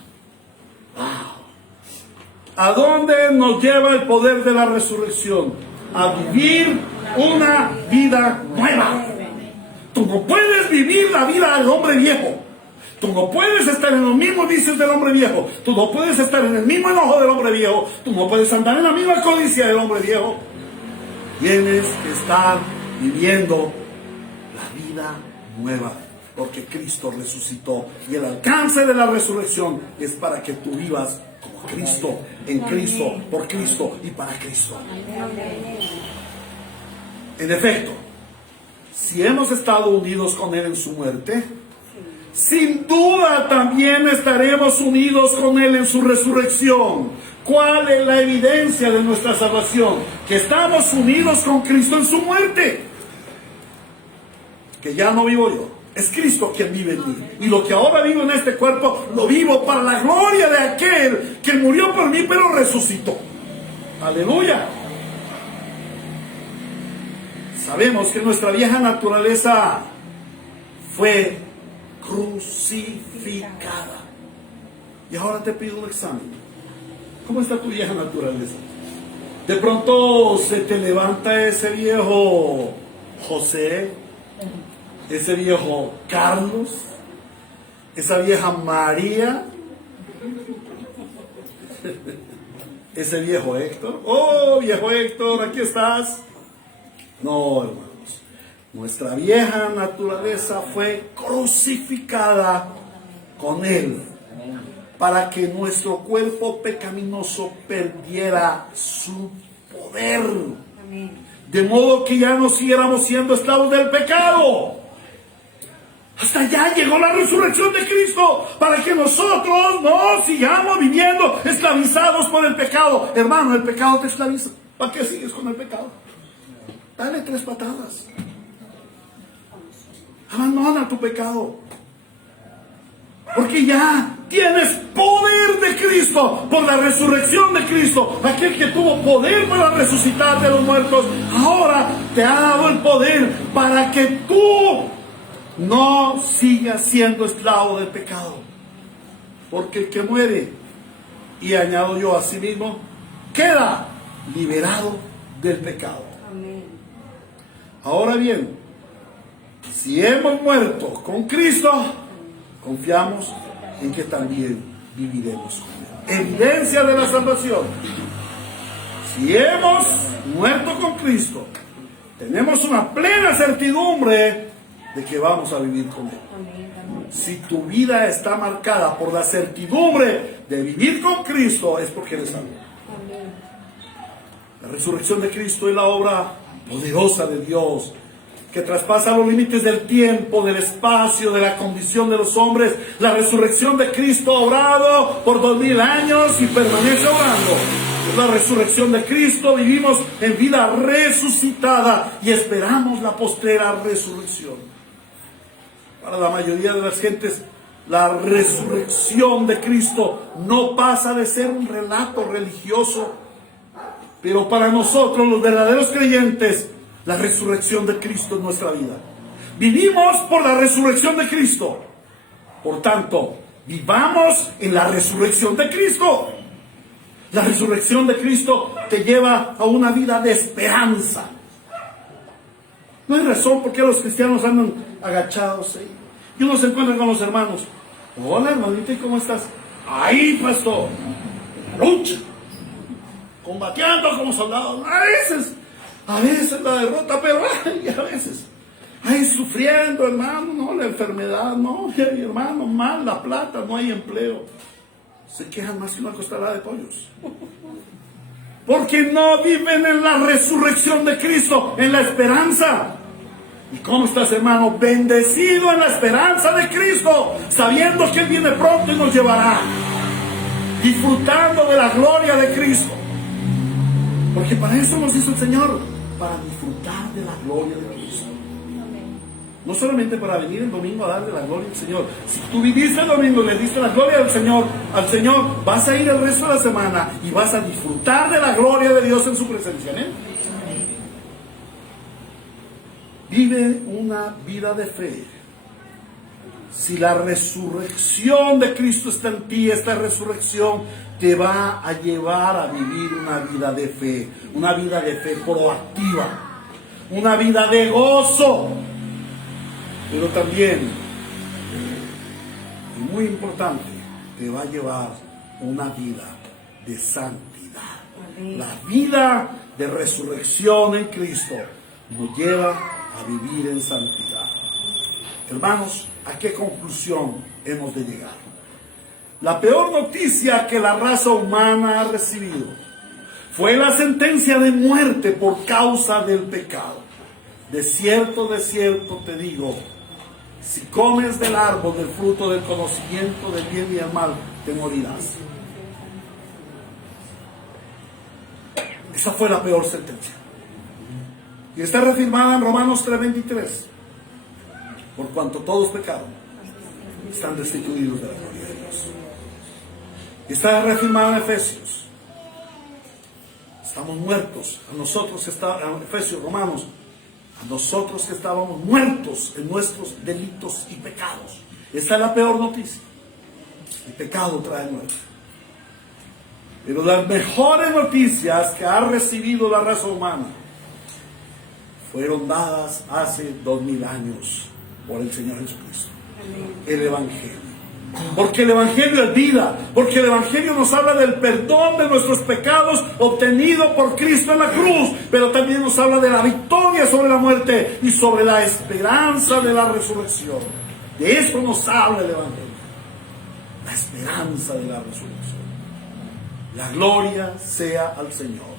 ¿A dónde nos lleva el poder de la resurrección? A vivir una vida nueva. Tú no puedes vivir la vida del hombre viejo. Tú no puedes estar en los mismos vicios del hombre viejo. Tú no puedes estar en el mismo enojo del hombre viejo. Tú no puedes andar en la misma codicia del hombre viejo. Tienes que estar viviendo la vida nueva, porque Cristo resucitó. Y el alcance de la resurrección es para que tú vivas como Cristo, en Cristo, por Cristo y para Cristo. En efecto, si hemos estado unidos con Él en su muerte, sin duda también estaremos unidos con Él en su resurrección. ¿Cuál es la evidencia de nuestra salvación? Que estamos unidos con Cristo en su muerte. Que ya no vivo yo, es Cristo quien vive en mí. Y lo que ahora vivo en este cuerpo, lo vivo para la gloria de aquel que murió por mí, pero resucitó. Aleluya. Sabemos que nuestra vieja naturaleza fue crucificada. Y ahora te pido un examen. ¿Cómo está tu vieja naturaleza? De pronto se te levanta ese viejo José, ese viejo Carlos, esa vieja María, ese viejo Héctor. Oh, viejo Héctor, aquí estás. No, hermanos, nuestra vieja naturaleza fue crucificada con Él para que nuestro cuerpo pecaminoso perdiera su poder. De modo que ya no siguiéramos siendo esclavos del pecado. Hasta allá llegó la resurrección de Cristo, para que nosotros no sigamos viviendo esclavizados por el pecado. Hermano, el pecado te esclaviza. ¿Para qué sigues con el pecado? Dale 3 patadas. Abandona tu pecado. Porque ya tienes poder de Cristo por la resurrección de Cristo. Aquel que tuvo poder para resucitar de los muertos, ahora te ha dado el poder para que tú no sigas siendo esclavo del pecado. Porque el que muere, y añado yo a sí mismo, queda liberado del pecado. Ahora bien, si hemos muerto con Cristo, confiamos en que también viviremos con Él. Evidencia de la salvación. Si hemos muerto con Cristo, tenemos una plena certidumbre de que vamos a vivir con Él. Si tu vida está marcada por la certidumbre de vivir con Cristo, es porque eres salvo. La resurrección de Cristo es la obra poderosa de Dios, que traspasa los límites del tiempo, del espacio, de la condición de los hombres. La resurrección de Cristo ha obrado por 2000 años y permanece obrando. La resurrección de Cristo, vivimos en vida resucitada y esperamos la postrera resurrección. Para la mayoría de las gentes, la resurrección de Cristo no pasa de ser un relato religioso. Pero para nosotros, los verdaderos creyentes, la resurrección de Cristo es nuestra vida. Vivimos por la resurrección de Cristo. Por tanto, vivamos en la resurrección de Cristo. La resurrección de Cristo te lleva a una vida de esperanza. No hay razón por qué los cristianos andan agachados ahí. Y uno se encuentra con los hermanos. Hola, hermanita, ¿y cómo estás? Ahí, pastor. Lucha. Combatiendo como soldados. A veces la derrota, pero a veces. Ay, sufriendo, hermano, no, la enfermedad, no, hermano, mal, la plata, no hay empleo. Se quejan más que una costalada de pollos. Porque no viven en la resurrección de Cristo, en la esperanza. ¿Y cómo estás, hermano? Bendecido en la esperanza de Cristo, sabiendo que Él viene pronto y nos llevará. Disfrutando de la gloria de Cristo. Porque para eso nos hizo el Señor, para disfrutar de la gloria de Cristo. No solamente para venir el domingo a darle la gloria al Señor. Si tú viniste el domingo y le diste la gloria al Señor, vas a ir el resto de la semana y vas a disfrutar de la gloria de Dios en su presencia. ¿Eh? Vive una vida de fe. Si la resurrección de Cristo está en ti, esta resurrección te va a llevar a vivir una vida de fe proactiva, una vida de gozo, pero también, y muy importante, te va a llevar una vida de santidad. La vida de resurrección en Cristo nos lleva a vivir en santidad. Hermanos, ¿a qué conclusión hemos de llegar? La peor noticia que la raza humana ha recibido fue la sentencia de muerte por causa del pecado. De cierto te digo, si comes del árbol del fruto del conocimiento del bien y del mal, te morirás. Esa fue la peor sentencia. Y está reafirmada en Romanos 3:23. Por cuanto todos pecaron, están destituidos de la gloria de Dios. Y está reafirmada en Efesios. Estamos muertos. A nosotros en Efesios, Romanos, a nosotros que estábamos muertos en nuestros delitos y pecados. Esta es la peor noticia. El pecado trae muerte. Pero las mejores noticias que ha recibido la raza humana fueron dadas hace 2000 años por el Señor Jesucristo. El Evangelio. Porque el Evangelio es vida. Porque el Evangelio nos habla del perdón de nuestros pecados obtenido por Cristo en la cruz. Pero también nos habla de la victoria sobre la muerte y sobre la esperanza de la resurrección. De eso nos habla el Evangelio. La esperanza de la resurrección. La gloria sea al Señor.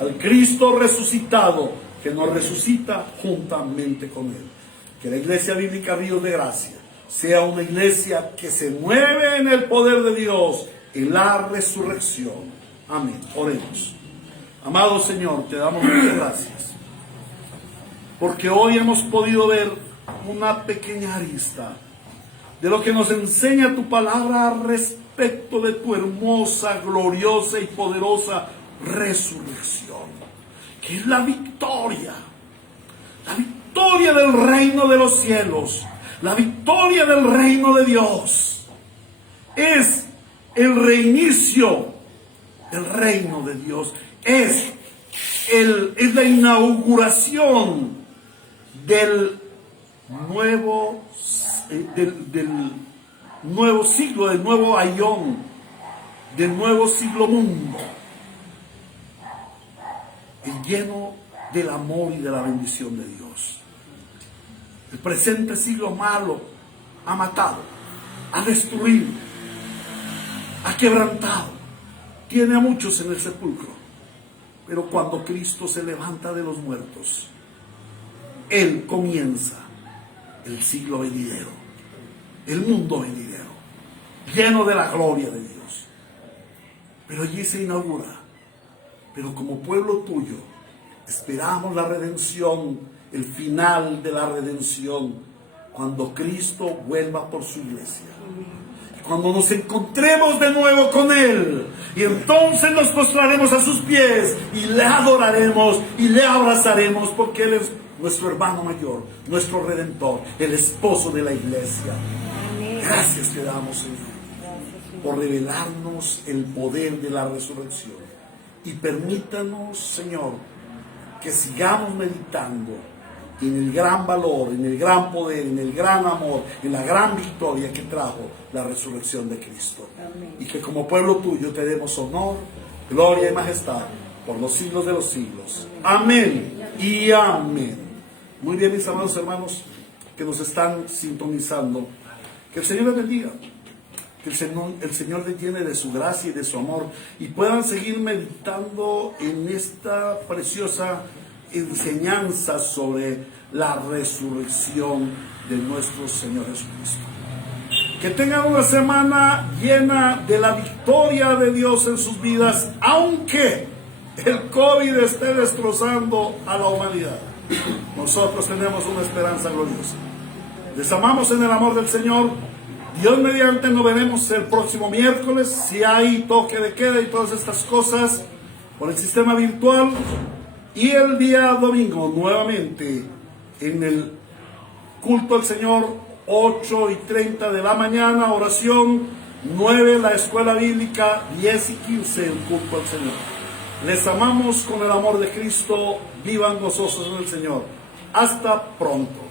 Al Cristo resucitado, que nos resucita juntamente con Él. Que la Iglesia Bíblica Ríos de Gracia sea una iglesia que se mueve en el poder de Dios, en la resurrección. Amén. Oremos. Amado Señor, te damos muchas gracias, porque hoy hemos podido ver una pequeña arista de lo que nos enseña tu palabra respecto de tu hermosa, gloriosa y poderosa resurrección, que es la victoria del reino de los cielos, la victoria del reino de Dios. Es el reinicio del reino de Dios, es la inauguración del nuevo siglo, del nuevo aión, del nuevo siglo mundo, lleno del amor y de la bendición de Dios. El presente siglo malo ha matado, ha destruido, ha quebrantado, tiene a muchos en el sepulcro. Pero cuando Cristo se levanta de los muertos, Él comienza el siglo venidero, el mundo venidero, lleno de la gloria de Dios. Pero allí se inaugura. Pero como pueblo tuyo, esperamos la redención, el final de la redención, cuando Cristo vuelva por su iglesia. Cuando nos encontremos de nuevo con Él, y entonces nos postraremos a sus pies y le adoraremos y le abrazaremos, porque Él es nuestro hermano mayor, nuestro redentor, el esposo de la iglesia. Gracias te damos, Señor, por revelarnos el poder de la resurrección. Y permítanos, Señor, que sigamos meditando en el gran valor, en el gran poder, en el gran amor, en la gran victoria que trajo la resurrección de Cristo. Amén. Y que como pueblo tuyo te demos honor, gloria y majestad por los siglos de los siglos. Amén y amén. Muy bien, mis amados hermanos que nos están sintonizando, que el Señor les bendiga, que el Señor les llene de su gracia y de su amor, y puedan seguir meditando en esta preciosa enseñanza sobre la resurrección de nuestro Señor Jesucristo. Que tengan una semana llena de la victoria de Dios en sus vidas, aunque el COVID esté destrozando a la humanidad. Nosotros tenemos una esperanza gloriosa. Les amamos en el amor del Señor. Dios mediante nos veremos el próximo miércoles, si hay toque de queda y todas estas cosas, por el sistema virtual. Y el día domingo nuevamente en el culto al Señor, 8:30 de la mañana, oración, 9 la escuela bíblica, 10:15 el culto al Señor. Les amamos con el amor de Cristo, vivan gozosos en el Señor. Hasta pronto.